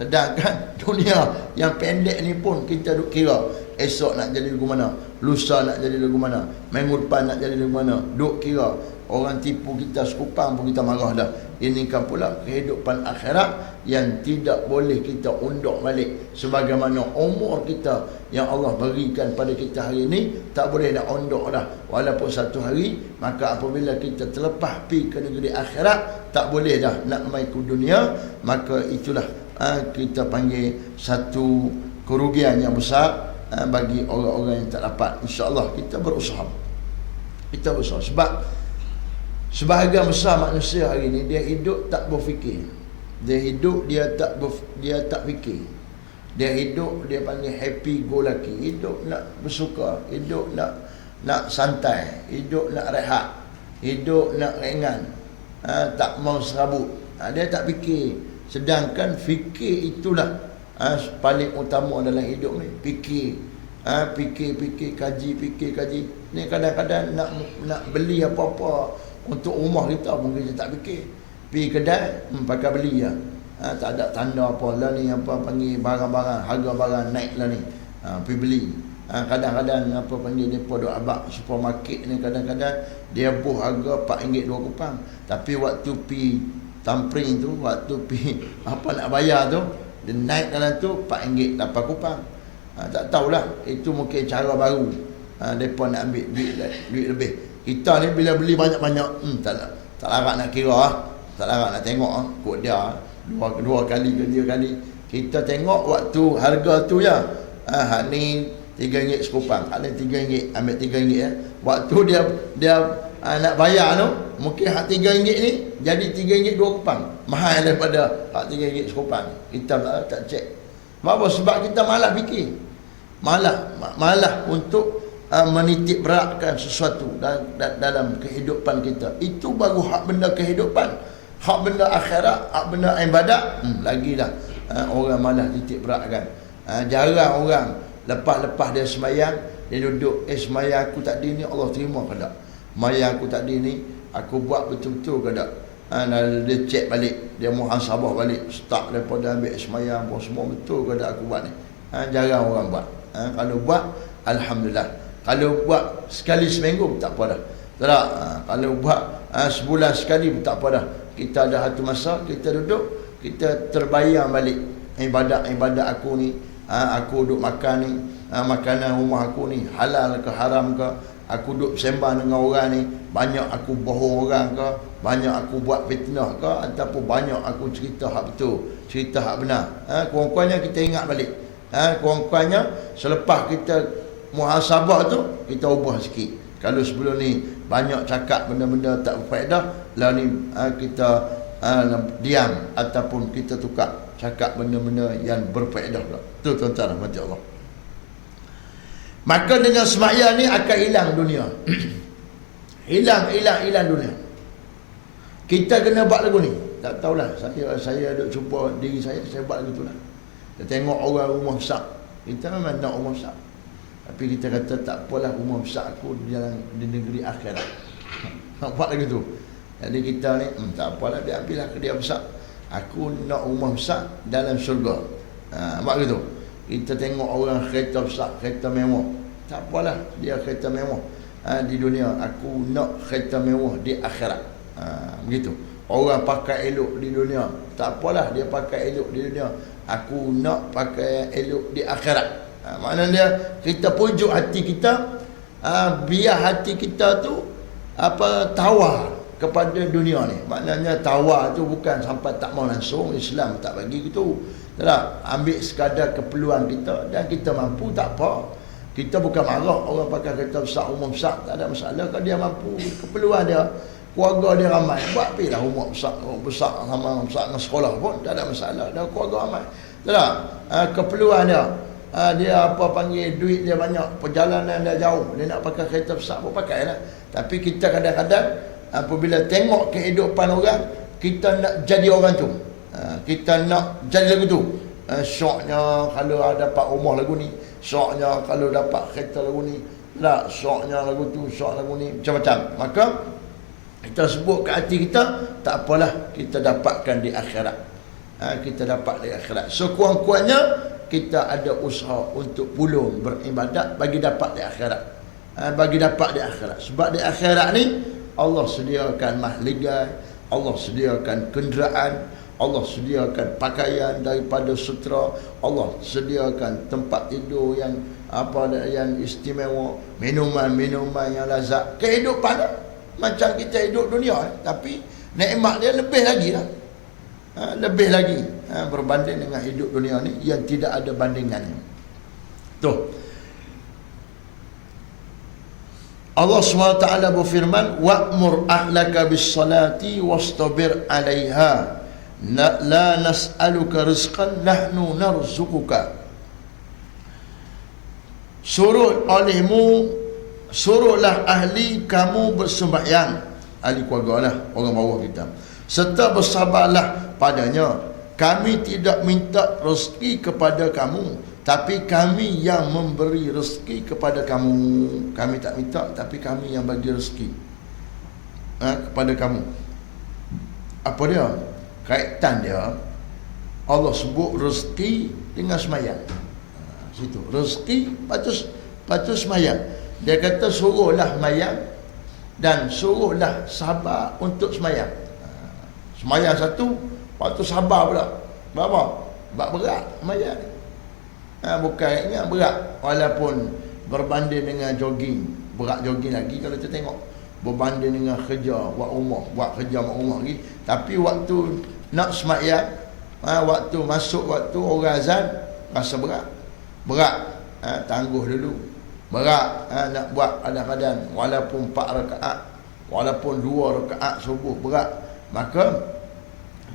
Sedangkan dunia yang pendek ni pun kita duk kira esok nak jadi lagu mana, lusa nak jadi lagu mana, minggu depan nak jadi lagu mana, duk kira. Orang tipu kita sekupang pun kita marah dah. Ini kan pula kehidupan akhirat yang tidak boleh kita undur balik. Sebagaimana umur kita yang Allah berikan pada kita hari ini, tak boleh nak undur dah. Walaupun satu hari, maka apabila kita terlepas pergi ke negeri akhirat, tak boleh dah nak main ke dunia. Maka itulah kita panggil satu kerugian yang besar bagi orang-orang yang tak dapat. InsyaAllah kita berusaha. Kita berusaha. Sebab sebahagian besar manusia hari ini, dia hidup tak berfikir. Dia hidup, dia tak fikir. Dia hidup, dia panggil happy go lucky. Hidup nak bersuka, hidup nak santai, hidup nak rehat, hidup nak ringan, tak mau serabut. Dia tak fikir. Sedangkan fikir itulah paling utama dalam hidup ni. Fikir, fikir kaji. Ni kadang-kadang nak beli apa-apa untuk rumah kita pun kita tak fikir. Pergi kedai, pakai beli lah. Tak ada tanda apa lah ni, apa panggil barang-barang, harga barang naik lah ni. Pergi beli. Kadang-kadang apa panggil depa duk abak supermarket ni, kadang-kadang dia buh harga RM4 2 kupang. Tapi waktu pergi tampering tu, waktu pergi apa nak bayar tu, dia naik dalam tu RM4 8 kupang. Tak tahulah, itu mungkin cara baru. Depa nak ambil duit lebih. Kita ni bila beli banyak-banyak, tak larat nak kira, tak larat nak tengok kod dia dua kali ke 3 kali. Kita tengok waktu harga tu ya. Hak ni RM3 sekupang, hak ni RM3, ambil RM3 Waktu dia nak bayar tu, mungkin hak RM3 ni jadi RM3 2 kupang. Mahal daripada hak RM3 sekupang. Kita tak cek. Apa? Sebab kita malas fikir. Malah untuk menitik beratkan sesuatu dalam kehidupan kita. Itu baru hak benda kehidupan. Hak benda akhirat, hak benda ibadat, lagilah orang malah titik beratkan. Jarang orang lepas dia sembahyang, dia duduk, sembahyang aku tadi ni Allah terima ke tak? Sembahyang aku tadi ni aku buat betul-betul ke tak? Dia cek balik, dia muhasabah balik, start daripada ambil sembahyang pun semua betul ke tak aku buat ni. Jarang orang buat. Kalau buat, alhamdulillah. Kalau buat sekali seminggu tak apa dah. Tak? Kalau buat sebulan sekali pun tak apa dah. Kita ada satu masa kita duduk, kita terbayang balik ibadat aku ni, aku duduk makan ni, makanan rumah aku ni halal ke haram ke, aku duduk sembang dengan orang ni, banyak aku bohong orang ke, banyak aku buat fitnah ke, ataupun banyak aku cerita hak betul, cerita hak benar. Kurang-kurangnya kita ingat balik. Kurang-kurangnya selepas kita muhasabah tu, kita ubah sikit. Kalau sebelum ni banyak cakap benda-benda tak berfaedah, lah ni kita diam ataupun kita tukar cakap benda-benda yang berfaedah pula. Tu tuan-tuan rahmati Allah. Maka dengan sembahyang ni akan hilang dunia. hilang dunia. Kita kena buat lagu ni. Tak tahulah, saya duk cuba diri saya buat lagu tu lah. Kita tengok orang rumah besar, kita memang nak rumah besar, tapi kita kata tak apalah, rumah besar aku di negeri akhirat. Buat lagu tu. Jadi kita ni tak apalah, dia ambillah dia besar, aku nak rumah besar dalam syurga. Buat lagu tu. Kita tengok orang kereta besar, kereta mewah, tak apalah, dia kereta mewah di dunia, aku nak kereta mewah di akhirat. Begitu. Orang pakai elok di dunia, tak apalah, dia pakai elok di dunia, aku nak pakai elok di akhirat. Maknanya kita pujuk hati kita, biar hati kita tu tawar kepada dunia ni. Maknanya tawar tu bukan sampai tak mau langsung, Islam tak bagi gitu. Tak, ambil sekadar keperluan kita, dan kita mampu, tak apa. Kita bukan marah orang pakai kereta besar, rumah besar, tak ada masalah. Kalau dia mampu, keperluan dia, keluarga dia ramai, buat pergilah rumah besar sama besar dengan sekolah pun tak ada masalah, dah keluarga ramai. Tak, keperluan dia, dia duit dia banyak, perjalanan dia jauh, dia nak pakai kereta besar pun pakailah. Tapi kita kadang-kadang apabila tengok kehidupan orang, kita nak jadi orang tu, kita nak jadi lagu tu. Syoknya kalau dapat rumah lagu ni, syoknya kalau dapat kereta lagu ni, tak, syoknya lagu tu, syok lagu ni, macam-macam. Maka kita sebut ke hati kita, tak apalah, kita dapatkan di akhirat. Kita dapat di akhirat. Sekurang-kurangnya kita ada usaha untuk pulung beribadat bagi dapat di akhirat. Bagi dapat di akhirat. Sebab di akhirat ni Allah sediakan mahligai, Allah sediakan kenderaan, Allah sediakan pakaian daripada sutera, Allah sediakan tempat tidur yang yang istimewa, minuman-minuman yang lazat. Kehidupan macam kita hidup dunia, tapi nikmat dia lebih lagi lah. Lebih lagi berbanding dengan hidup dunia ni yang tidak ada bandingannya. Tuh, Allah SWT berfirman, wa'mur ahlaka bis salati wastabir 'alaiha la nas'aluka rizqan nahnu narzuquka. Suruhlah ahli kamu bersembahyang, ahli keluarga lah, orang bawah kita, serta bersabarlah padanya. Kami tidak minta rezeki kepada kamu, tapi kami yang memberi rezeki kepada kamu. Kami tak minta, tapi kami yang bagi rezeki kepada kamu. Apa dia? Kaitan dia, Allah sebut rezeki dengan semayang. Situ rezeki patut semayang. Dia kata suruhlah semayang dan suruhlah sabar untuk semayang. Semayang satu, waktu sabar pula. Berapa? Berat semayang. Bukan ingat berat, walaupun berbanding dengan jogging, berat jogging lagi kalau kita tengok, berbanding dengan kerja buat rumah, buat kerja buat rumah lagi. Tapi waktu nak semayang, waktu masuk waktu orang azan, rasa berat, tangguh dulu. Berat nak buat kadang-kadang walaupun 4 rakaat, walaupun 2 rakaat subuh, berat. Maka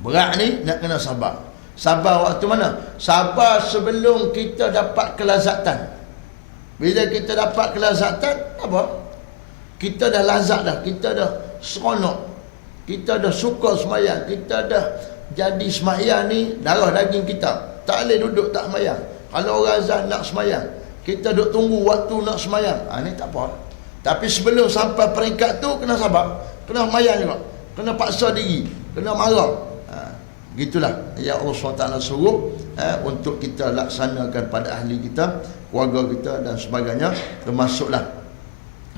berat ni nak kena sabar. Sabar waktu mana? Sabar sebelum kita dapat kelazatan. Bila kita dapat kelazatan, apa? Kita dah lazat dah, kita dah seronok, kita dah suka semayang, kita dah jadi semayang ni darah daging kita. Tak boleh duduk tak semayang. Kalau orang azan nak semayang, kita duduk tunggu waktu nak semayang, ni tak apa. Tapi sebelum sampai peringkat tu, kena sabar, kena semayang juga, kena paksa diri, kena marah. Gitulah ya Allah SWT suruh untuk kita laksanakan pada ahli kita, keluarga kita dan sebagainya. Termasuklah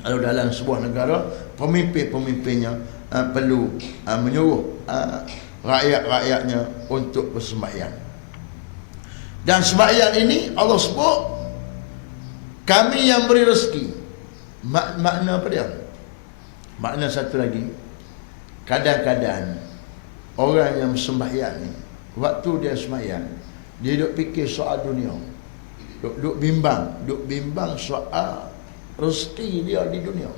kalau dalam sebuah negara, pemimpin-pemimpinnya perlu menyuruh rakyat-rakyatnya untuk bersembahyang. Dan sembahyang ini Allah sebut kami yang beri rezeki. Makna apa dia? Makna satu lagi, kadang-kadang orang yang sembahyang ni, waktu dia sembahyang, dia duk fikir soal dunia, duk bimbang soal rezeki dia di dunia.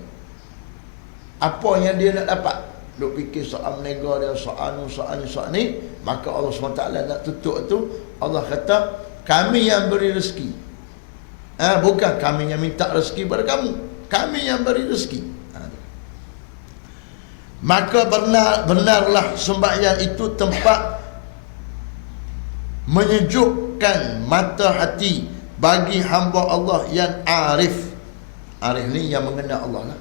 Apa yang dia nak dapat, duk fikir soal menega dia, soal ni. Maka Allah SWT nak tutup tu, Allah kata kami yang beri rezeki. Bukan kami yang minta rezeki pada kamu, kami yang beri rezeki. Maka benarlah sembahyang itu tempat menyejukkan mata hati bagi hamba Allah yang arif. Arif ni yang mengenal Allah lah,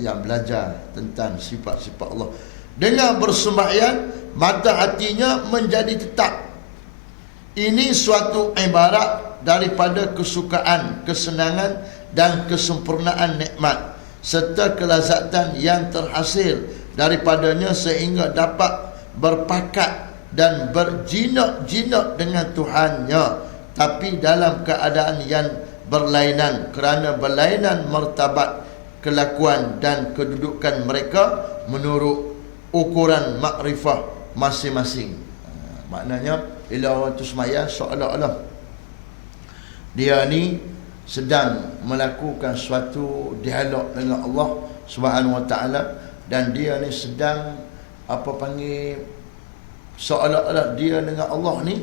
yang belajar tentang sifat-sifat Allah. Dengan bersembahyang, mata hatinya menjadi tetap. Ini suatu ibarat daripada kesukaan, kesenangan dan kesempurnaan nikmat serta kelazatan yang terhasil daripadanya sehingga dapat berpakat dan berjinak-jinak dengan Tuhannya, tapi dalam keadaan yang berlainan kerana berlainan martabat, kelakuan dan kedudukan mereka menurut ukuran makrifah masing-masing. Maknanya bila orang tu sembahyang, seolah-olah dia ni sedang melakukan suatu dialog dengan Allah Subhanahu Wa Taala, dan dia ni sedang seolah-olah dia dengan Allah ni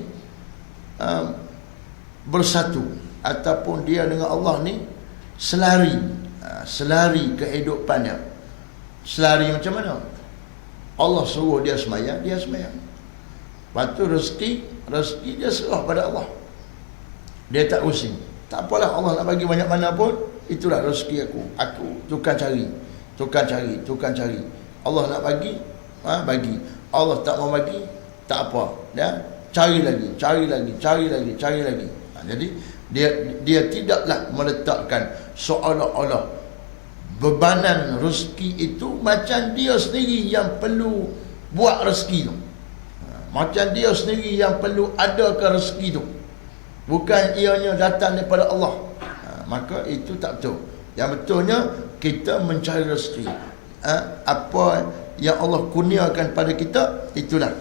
bersatu, ataupun dia dengan Allah ni selari kehidupannya. Selari macam mana? Allah suruh dia sembahyang, dia sembahyang. Lepas tu rezeki dia serah pada Allah. Dia tak pusing. Tak apalah, Allah nak bagi banyak mana pun, itulah rezeki aku tukar cari. Allah nak bagi, bagi. Allah tak mau bagi, tak apa, ya, cari lagi. Jadi dia tidaklah meletakkan seolah-olah bebanan rezeki itu macam dia sendiri yang perlu buat rezeki tu, macam dia sendiri yang perlu adakan rezeki tu, bukan ianya datang daripada Allah. Maka itu tak betul. Yang betulnya kita mencari rezeki. Apa yang Allah kurniakan pada kita, itulah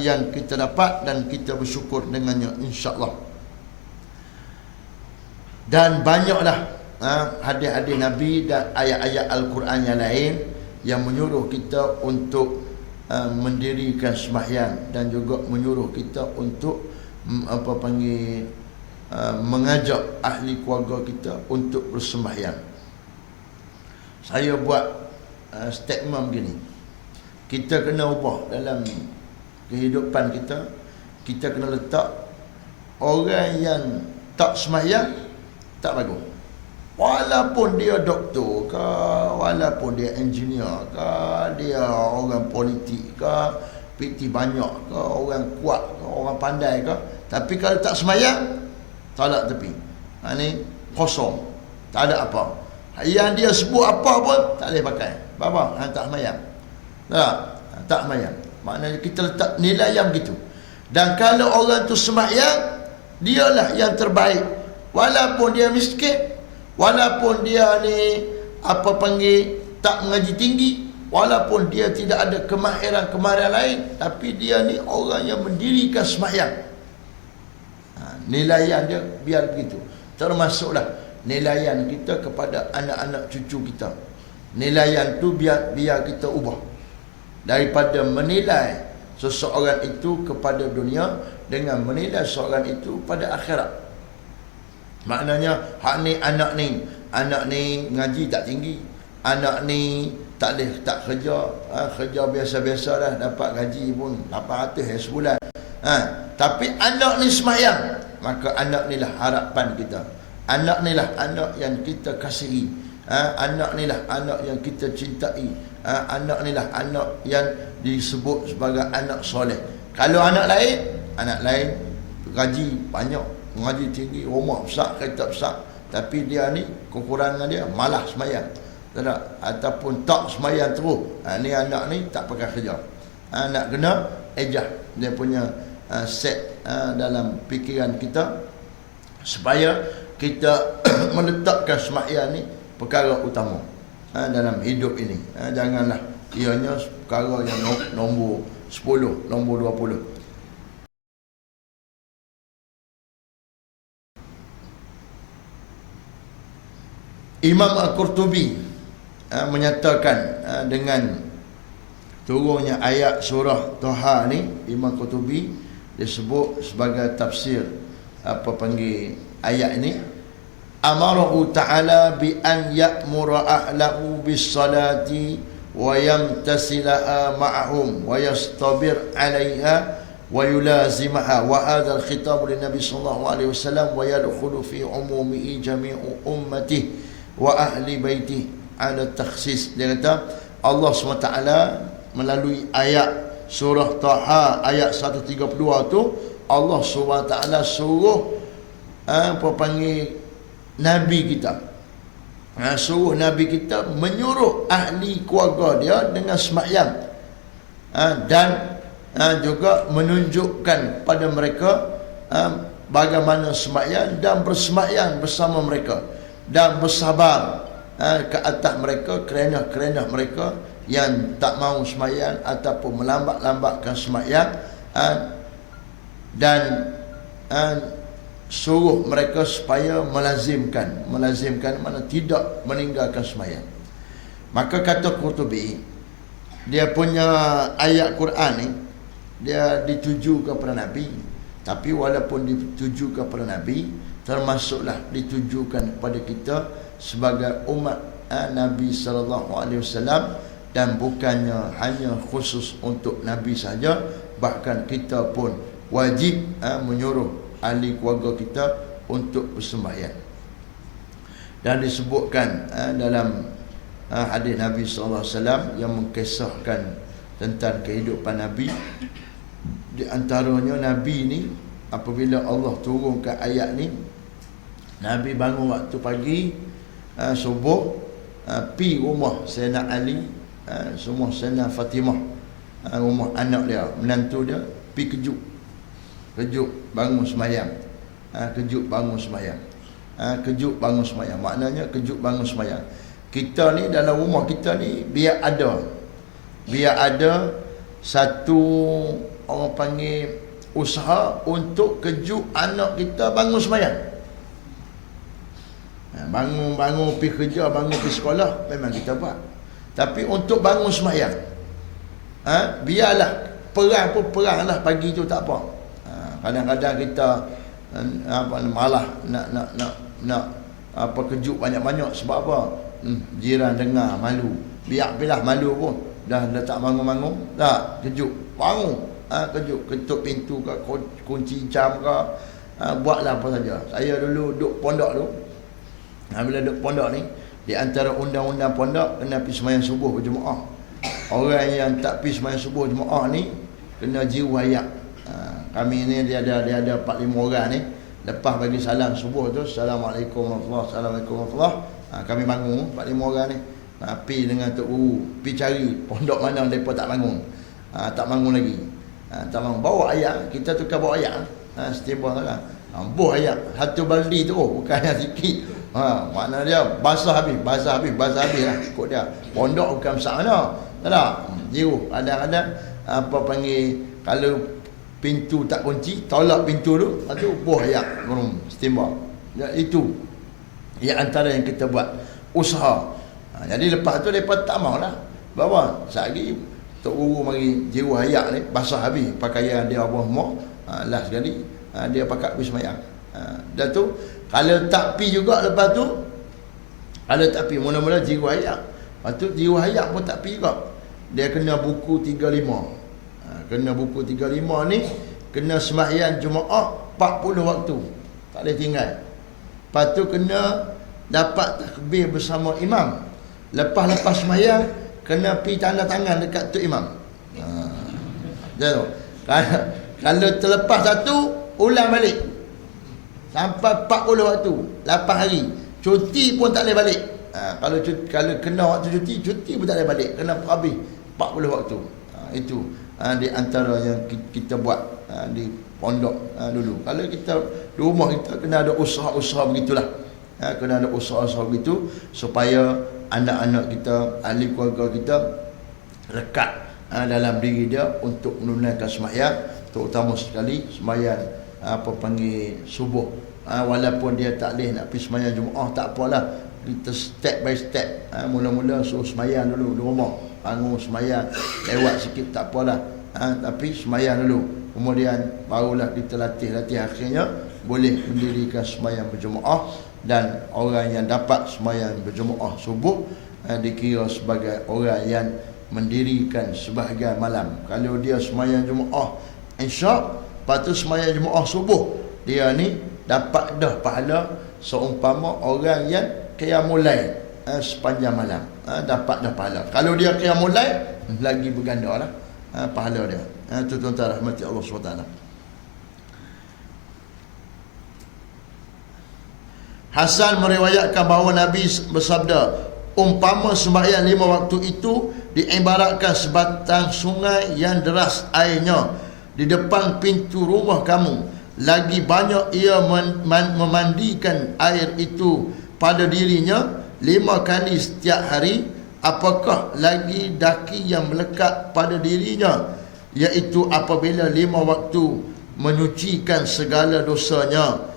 yang kita dapat dan kita bersyukur dengannya, insya-Allah. Dan banyaklah hadis-hadis Nabi dan ayat-ayat Al-Quran yang lain yang menyuruh kita untuk mendirikan sembahyang, dan juga menyuruh kita untuk mengajak ahli keluarga kita untuk bersembahyang. Saya buat statement begini: kita kena ubah dalam kehidupan kita. Kita kena letak orang yang tak sembahyang tak bagus. Walaupun dia doktor ke, walaupun dia engineer ke, dia orang politik ke, PT banyak ke, orang kuat ke, orang pandai ke, tapi kalau tak sembahyang, talak tepi. Ni kosong, tak ada apa. Yang dia sebut apa pun tak boleh pakai. Bapa tak sembahyang. Tak sembahyang. Maknanya kita letak nilai yang begitu. Dan kalau orang tu sembahyang, dialah yang terbaik. Walaupun dia miskin, walaupun dia ni tak mengaji tinggi, walaupun dia tidak ada kemahiran lain, tapi dia ni orang yang mendirikan sembahyang. Nilaian dia biar begitu. Termasuklah nilaian kita kepada anak-anak cucu kita. Nilaian tu biar kita ubah daripada menilai seseorang itu kepada dunia dengan menilai seseorang itu pada akhirat. Maknanya hak ni anak ni ngaji tak tinggi, anak ni tak kerja, kerja biasa-biasa dah, dapat gaji pun 800 sebulan. Tapi anak ni sembahyang, maka anak ni lah harapan kita. Anak ni lah anak yang kita kasihi. Anak ni lah anak yang kita cintai. Anak ni lah anak yang disebut sebagai anak soleh. Kalau anak lain gaji banyak, ngaji tinggi, rumah besar, kereta besar, tapi dia ni kekurangan dia malas sembahyang, ataupun tak sembahyang terus. Ni anak ni tak pakai kerja. Nak kena ejah dia punya set dalam fikiran kita, supaya kita meletakkan sembahyang ni perkara utama dalam hidup ini. Janganlah ianya perkara yang nombor 10, nombor 20. Imam Al-Qurtubi menyatakan dengan turunnya ayat surah Taha ni, Imam Al-Qurtubi disebut sebagai tafsir ayat ini, amarahu ta'ala bi an ya'mura ahlahu bis salati wa yamtasilaha ma'ahum wa yastabir 'alayha wa yulazimaha wa hadha al-khitab lin Nabi sallallahu alaihi wasallam wa yadkhulu fi umumihi jami'u ummatihi wa ahli baitihi 'ala takhsis. Dia kata Allah SWT melalui ayat surah Taha ayat 132 tu, Allah SWT suruh apa panggil Nabi kita, suruh Nabi kita menyuruh ahli keluarga dia dengan sembahyang, dan juga menunjukkan pada mereka bagaimana sembahyang dan bersembahyang bersama mereka dan bersabar ke atas mereka kerana mereka yang tak mau sembahyang ataupun melambat-lambatkan sembahyang, dan suruh mereka supaya melazimkan mana tidak meninggalkan sembahyang. Maka kata Qurtubi, dia punya ayat Quran ni dia dituju kepada Nabi, tapi walaupun dituju kepada Nabi, termasuklah ditujukan kepada kita sebagai umat Nabi sallallahu alaihi wasallam, dan bukannya hanya khusus untuk Nabi saja, bahkan kita pun wajib menyuruh ahli keluarga kita untuk bersembahyang. Dan disebutkan dalam hadis Nabi sallallahu alaihi wasallam yang mengkisahkan tentang kehidupan Nabi. Di antaranya Nabi ni apabila Allah turunkan ayat ni, Nabi bangun waktu pagi subuh, pi rumah Sayyidina Ali, semua Sayyidina Fatimah, rumah anak dia, menantu dia, pi kejut bangun sembahyang. Kejut bangun sembahyang maknanya kejut bangun sembahyang. Kita ni dalam rumah kita ni biar ada satu orang panggil usaha untuk kejut anak kita bangun sembahyang. Bangun pergi kerja, bangun pergi sekolah, memang kita buat. Tapi untuk bangun sembahyang, biarlah peranglah pagi tu, tak apa. Kadang-kadang kita malah nak apa kejut banyak-banyak. Sebab apa? Jiran dengar malu. Biarlah malu pun. Dah tak bangun-bangun, tak kejut, bangun, kejut, ketuk pintu ke, kunci jam ke, buatlah apa saja. Saya dulu duduk pondok tu, bila duduk pondok ni, di antara undang-undang pondok kena pergi sembahyang subuh berjemaah. Orang yang tak pergi sembahyang subuh berjemaah ni kena jiwa ayak. Kami ni dia ada 4-5 orang ni, lepas bagi salam subuh tu, Assalamualaikum warahmatullahi, Assalamualaikum warahmatullahi, kami bangun 4-5 orang ni, pi dengan Tok Guru, pi cari pondok mana mereka tak bangun, tak bangun lagi, tak bangun, bawa ayak, kita tukar bawa ayak, setiap orang buh ayak, satu baldi tu, bukan yang sikit, makna dia basah habis lah, ikut dia. Pondok bukan besar mana, tak jiru, ada apa panggil, kalau pintu tak kunci, tolak pintu tu, tu buah ayak, setimbang. Ya, itu yang antara yang kita buat usaha. Jadi lepas tu mereka tak mau lah, bawa sehari Tok Guru mari jiru ayak ni, basah habis pakaian dia apa semua, last sekali dia pakai habis sembahyang. Dan tu kalau tak pi juga, lepas tu kalau tak pi, mula-mula jiru ayak, lepas tu jiru ayak pun tak pi juga, dia kena buku 35. Kena buku 35 ni, kena sembahyang Jumaat 40 waktu, tak boleh tinggal. Lepas tu kena dapat takbir bersama imam. Lepas sembahyang kena pi tanda tangan dekat tok imam. Kalau terlepas satu, ulang balik sampai 40 waktu, 8 hari. Cuti pun tak boleh balik. Kalau kena waktu cuti pun tak boleh balik, kena habis 40 waktu. Itu di antara yang kita buat di pondok dulu. Kalau kita di rumah kita kena ada usaha-usaha begitulah. Kena ada usaha-usaha begitu supaya anak-anak kita, ahli keluarga kita lekat dalam diri dia untuk menunaikan sembahyang, terutama sekali sembahyang apa panggil subuh. Walaupun dia tak boleh nak pergi sembahyang Jumaat, tak apalah, kita step by step. Mula-mula suruh sembahyang dulu di rumah, bangun sembahyang, lewat sikit tak apalah, tapi sembahyang dulu, kemudian barulah kita latih, akhirnya boleh mendirikan sembahyang berjemaah. Dan orang yang dapat sembahyang berjemaah subuh, dikira sebagai orang yang mendirikan sebahagian malam. Kalau dia sembahyang Jumaat Isyak, lepas tu sembahyang Jumaat subuh, dia ni dapat dah pahala seumpama orang yang qiyamul lail sepanjang malam. Dapat dah pahala. Kalau dia qiyamul lail, lagi berganda lah pahala dia. Itu tuan-tuan rahmati Allah SWT. Hasan meriwayatkan bahawa Nabi bersabda, umpama sembahyang 5 waktu itu diibaratkan sebatang sungai yang deras airnya di depan pintu rumah kamu, lagi banyak ia memandikan air itu pada dirinya 5 kali setiap hari, apakah lagi daki yang melekat pada dirinya, iaitu apabila 5 waktu menyucikan segala dosanya.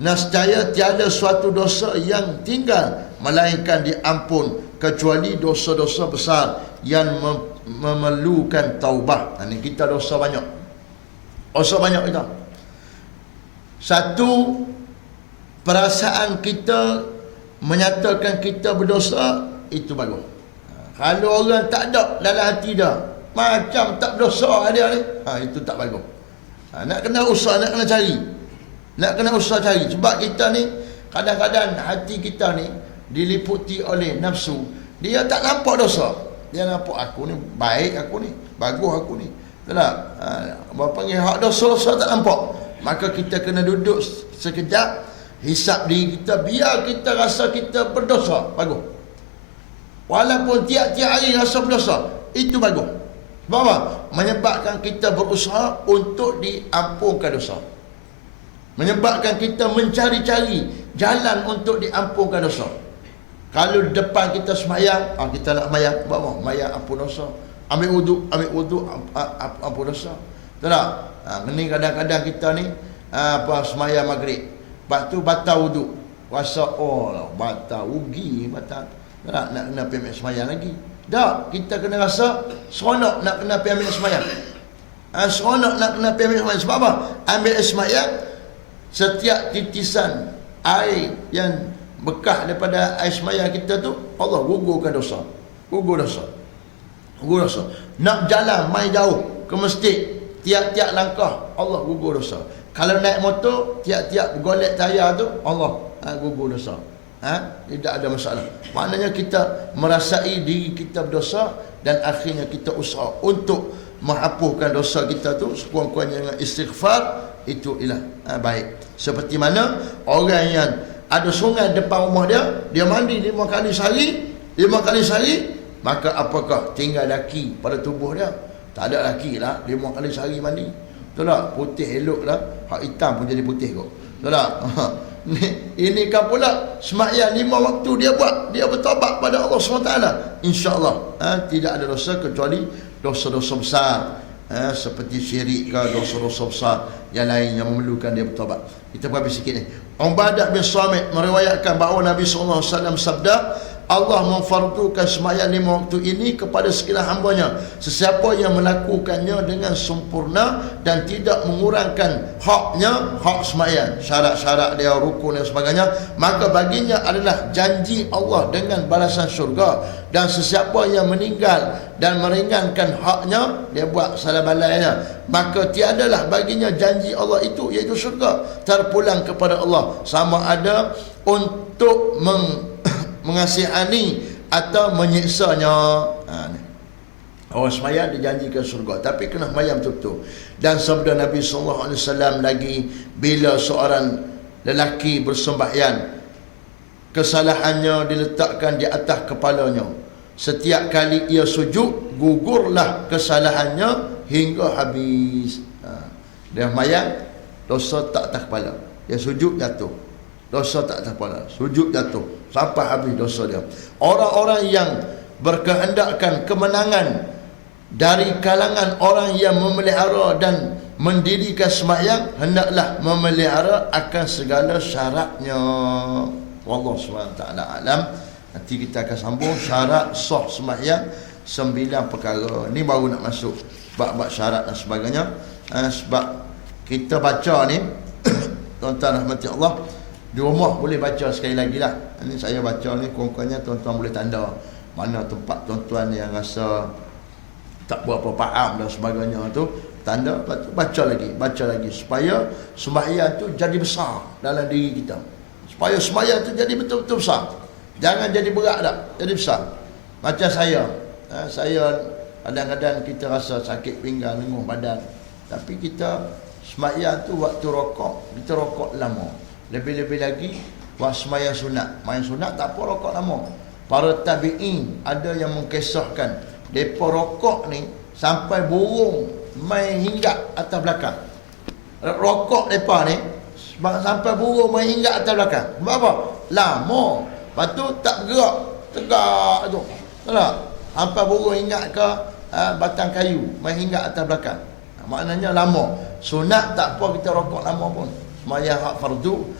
Nescaya tiada suatu dosa yang tinggal melainkan diampun, kecuali dosa-dosa besar yang memerlukan taubah. Ini kita dosa banyak. Dosa banyak kita. Satu, perasaan kita menyatakan kita berdosa, itu bagus. Kalau orang tak ada dalam hati dia, macam tak berdosa dia ni, itu tak bagus. Nak kena usaha, nak kena cari. Nak kena usaha cari. Sebab kita ni kadang-kadang hati kita ni diliputi oleh nafsu. Dia tak nampak dosa. Dia nampak aku ni baik, aku ni bagus, aku ni. Tak? Apa panggil hak dosa-dosa tak nampak. Maka kita kena duduk sekejap, hisap diri kita, biar kita rasa kita berdosa. Bagus. Walaupun tiap-tiap hari rasa berdosa, itu bagus. Sebab apa? Menyebabkan kita berusaha untuk diampunkan dosa. Menyebabkan kita mencari-cari jalan untuk diampunkan dosa. Kalau depan kita sembahyang, kita nak sembahyang, buat apa? Sembahyang ampun dosa. Ambil wuduk, ampun dosa. Tak? Ini kadang-kadang kita ni sembahyang maghrib. Lepas tu batal wuduk. Rasa batal, rugi, batal. Tak? Nak kena pergi ambil sembahyang lagi. Tak, kita kena rasa seronok nak kena pergi ambil sembahyang. Seronok nak kena pergi ambil sembahyang. Sebab apa? Ambil sembahyang, setiap titisan air yang bekas daripada air sembahyang kita tu, Allah gugurkan dosa. Gugur dosa. Gugur dosa. Nak jalan mai jauh ke masjid, tiap-tiap langkah Allah gugur dosa. Kalau naik motor, tiap-tiap golek tayar tu Allah gugur dosa. Tidak ada masalah. Maknanya kita merasai diri kita berdosa, dan akhirnya kita usaha untuk menghapuskan dosa kita tu sekurang-kurangnya dengan istighfar. Itu ialah baik. Seperti mana orang yang ada sungai depan rumah dia, dia mandi 5 kali sehari, 5 kali sehari, maka apakah tinggal daki pada tubuh dia? Tak ada laki lah 5 kali sehari mandi. Betul tak? Putih elok lah, hak hitam pun jadi putih kok. Betul tak? Ini kan pula sembahyang 5 waktu dia buat, dia bertaubat pada Allah SWT, insya-Allah tidak ada dosa kecuali dosa-dosa besar. Seperti syirik ke, dosa-dosa besar yang lain yang memerlukan dia bertaubat. Kita habis sikit ni. Ubadah bin Samit meriwayatkan bahawa Nabi SAW sabda, Allah memfardukan sembahyang 5 waktu ini kepada sekalian hambanya. Sesiapa yang melakukannya dengan sempurna dan tidak mengurangkan haknya, hak sembahyang, syarat-syarat dia, rukun dan sebagainya, maka baginya adalah janji Allah dengan balasan syurga. Dan sesiapa yang meninggal dan meringankan haknya, dia buat salah balainya, maka tiadalah baginya janji Allah itu, iaitu syurga, terpulang kepada Allah, sama ada untuk mengasihani atau menyiksanya. Orang sembahyang dijanjikan surga, tapi kena sembahyang betul-betul. Dan sabda Nabi SAW lagi, bila seorang lelaki bersembahyang, kesalahannya diletakkan di atas kepalanya. Setiap kali ia sujud, gugurlah kesalahannya hingga habis. Dia sembahyang, dosa tak atas kepala. Dia sujud, jatuh, dosa tak atas kepala. Sujud, jatuh, sampai habis dosa dia. Orang-orang yang berkehendakkan kemenangan dari kalangan orang yang memelihara dan mendirikan sembahyang, hendaklah memelihara akan segala syaratnya. Wallahu SWT alam. Nanti kita akan sambung syarat sah sembahyang 9 perkara. Ni baru nak masuk bab-bab syarat dan sebagainya. Sebab kita baca ni tuan-tuan rahmati Allah, di rumah boleh baca sekali lagi lah. Ini saya baca ni, kurang-kurangnya tuan-tuan boleh tanda. Mana tempat tuan-tuan yang rasa tak berapa faham dan sebagainya tu, tanda baca lagi supaya sembahyang tu jadi besar dalam diri kita. Supaya sembahyang tu jadi betul-betul besar. Jangan jadi berat dah, jadi besar. Macam saya kadang-kadang kita rasa sakit pinggang, lenguh badan. Tapi kita sembahyang tu waktu rokok, kita rokok lama. Lebih-lebih lagi waktu sembahyang sunat. Sembahyang sunat tak apa rokok lama. Para tabi'in ada yang mengkisahkan depa rokok ni sampai burung main hinggap atas belakang. Rokok depa ni sampai burung main hinggap atas belakang. Sebab apa? Lama. Lepas tu tak bergerak, tegak tu. Tak? Sampai burung hinggap ke batang kayu, main hinggap atas belakang. Maknanya lama. Sunat tak apa kita rokok lama pun. Sembahyang hak fardu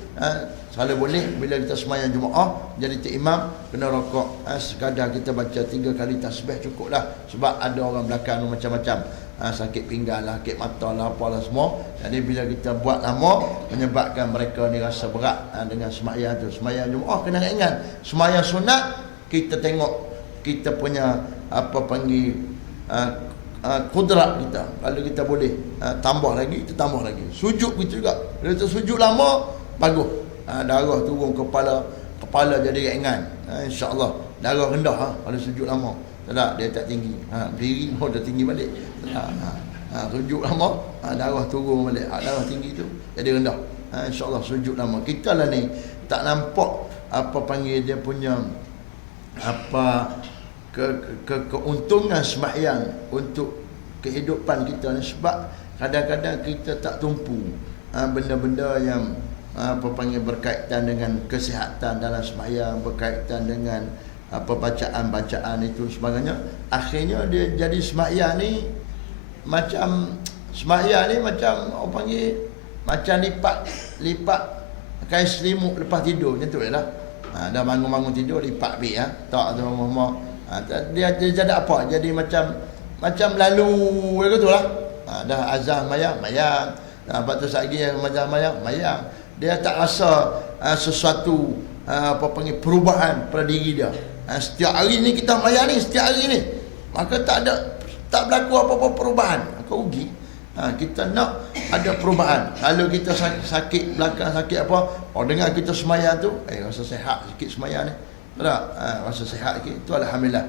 selalu boleh. Bila kita sembahyang Jumaat jadi tok imam kena rokok, sekadar kita baca 3 kali tasbih cukup lah. Sebab ada orang belakang macam-macam, sakit pinggang lah, sakit mata lah, apalah semua. Jadi bila kita buat lama menyebabkan mereka ni rasa berat dengan sembahyang tu. Sembahyang Jumaat kena ingat, sembahyang sunat kita tengok kita punya apa panggil kudrat kita. Kalau kita boleh tambah lagi, kita tambah lagi. Sujud begitu juga. Kalau kita sujud lama, bagus. Darah turun kepala jadi ringan. InsyaAllah. Darah rendah kalau sujud lama. Tak, dia tak tinggi. Berdiri pun dah tinggi balik. Sujud lama, darah turun balik. Darah tinggi tu jadi rendah. InsyaAllah sujud lama. Kita lah ni tak nampak apa panggil dia punya apa keuntungan sembahyang untuk kehidupan kita ni. Sebab kadang-kadang kita tak tumpu benda-benda yang apa panggil berkaitan dengan kesihatan dalam sembahyang, berkaitan dengan apa bacaan-bacaan itu sebagainya. Akhirnya dia jadi sembahyang ni macam apa panggil macam lipat kain selimut lepas tidur macam tu lah. Dah bangun-bangun tidur lipat habis tak tu rumah. Dia jadi apa? Jadi macam lalu begitu lah. Dah azan mayang. Lepas tu lagi azan mayang. Dia tak rasa sesuatu apa panggil perubahan pada diri dia. Setiap hari ni kita mayang ni, setiap hari ni. Maka tak berlaku apa-apa perubahan. Kau rugi. Kita nak ada perubahan. Kalau kita sakit belakang, sakit apa, dengar kita semayang tu, rasa sihat sikit semayang ni. Tak? Rasa sihat sikit, itu alhamdulillah.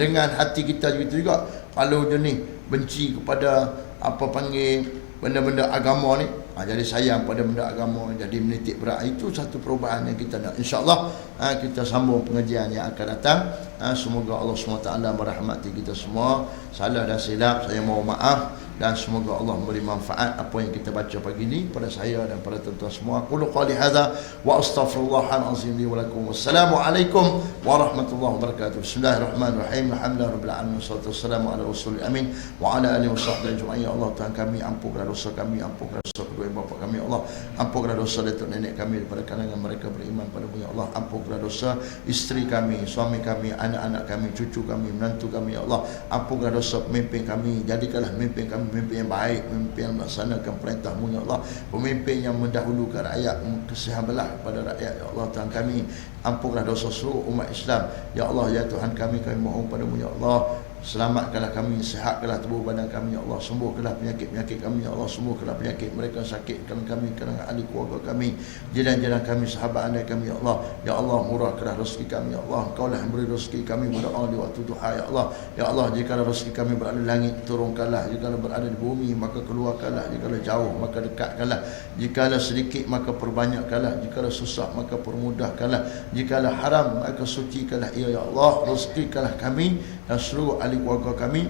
Dengan hati kita juga, kalau jenis benci kepada apa panggil benda-benda agama ni, jadi sayang pada benda agama, jadi menitik berat. Itu satu perubahan yang kita nak. InsyaAllah kita sambung pengajian yang akan datang. Semoga Allah SWT merahmati kita semua. Salah dan silap saya mohon maaf, dan semoga Allah memberi manfaat apa yang kita baca pagi ini pada saya dan pada tuan-tuan semua. Qul qali hadza wa astaghfirullahal azim li wa lakum. Wassalamualaikum warahmatullahi wabarakatuh. Bismillahirrahmanirrahim. Alhamdulillahirabbil alamin. Wassalatu wassalamu ala rasulil amin wa ala alihi wasahbihi ajma'in. Ya Allah, Tuhan kami, ampunkanlah dosa kami, ampunkanlah dosa kedua ibu bapa kami, ya Allah. Ampunkanlah dosa datuk nenek kami daripada kalangan mereka beriman padamu, ya Allah. Ampunkanlah dosa isteri kami, suami kami, anak-anak kami, cucu kami, menantu kami, ya Allah. Ampunkanlah dosa pemimpin kami, jadikanlah pemimpin kami pemimpin yang baik, pemimpin yang melaksanakan perintah-Mu, ya Allah. Pemimpin yang mendahulukan rakyat, kasihan belah kepada rakyat, ya Allah. Tuhan kami, ampunkanlah dosa seluruh umat Islam, ya Allah. Ya Tuhan kami mohon padamu, ya Allah. Selamatkanlah kami, sihatkanlah tubuh badan kami, ya Allah. Sembuhkanlah penyakit-penyakit kami, ya Allah. Sembuhkanlah penyakit mereka sakitkan kami, kalangan ahli keluarga kami, jiran-jiran kami, sahabat anda kami, ya Allah. Ya Allah, murahkanlah rezeki kami, ya Allah. Engkaulah yang beri rezeki kami berdoa di waktu duha, ya Allah. Ya Allah, jika rezeki kami berada di langit, turunkanlah. Jika berada di bumi, maka keluarkanlah. Jika jauh, maka dekatkanlah. Jika sedikit, maka perbanyakkanlah. Jika susah, maka permudahkanlah. Jika haram, maka sucikanlah ia, ya Allah. Rezekikanlah kami dan seluruh ahli keluarga kami,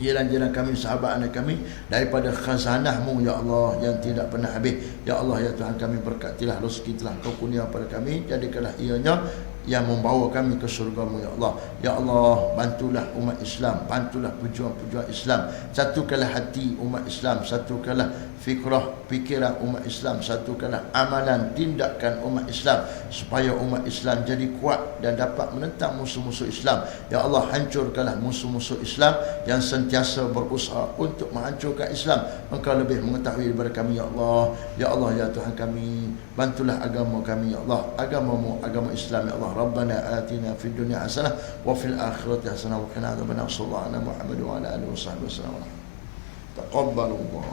jiran-jiran kami, sahabat anak kami, daripada khazanah-Mu, ya Allah, yang tidak pernah habis. Ya Allah, ya Tuhan kami, berkatilah rezeki telah Kau kurnia pada kami, jadikanlah ianya yang membawa kami ke syurga-Mu, ya Allah. Ya Allah, bantulah umat Islam, bantulah pejuang-pejuang Islam. Satukanlah hati umat Islam, satukanlah fikiran umat Islam, satukanlah amalan, tindakan umat Islam, supaya umat Islam jadi kuat dan dapat menentang musuh-musuh Islam. Ya Allah, hancurkanlah musuh-musuh Islam yang sentiasa berusaha untuk menghancurkan Islam. Engkau lebih mengetahui daripada kami, ya Allah. Ya Allah, ya Tuhan kami, bantulah agama kami, ya Allah. Agama-Mu, agama Islam, ya Allah. Rabbana atina fid dunya hasanah wa fil akhirati hasanah wa qina adzabannar. Sallallahu alaihi Muhammad wa ala alihi wa sahbihi wasallam. Taqabbalallah.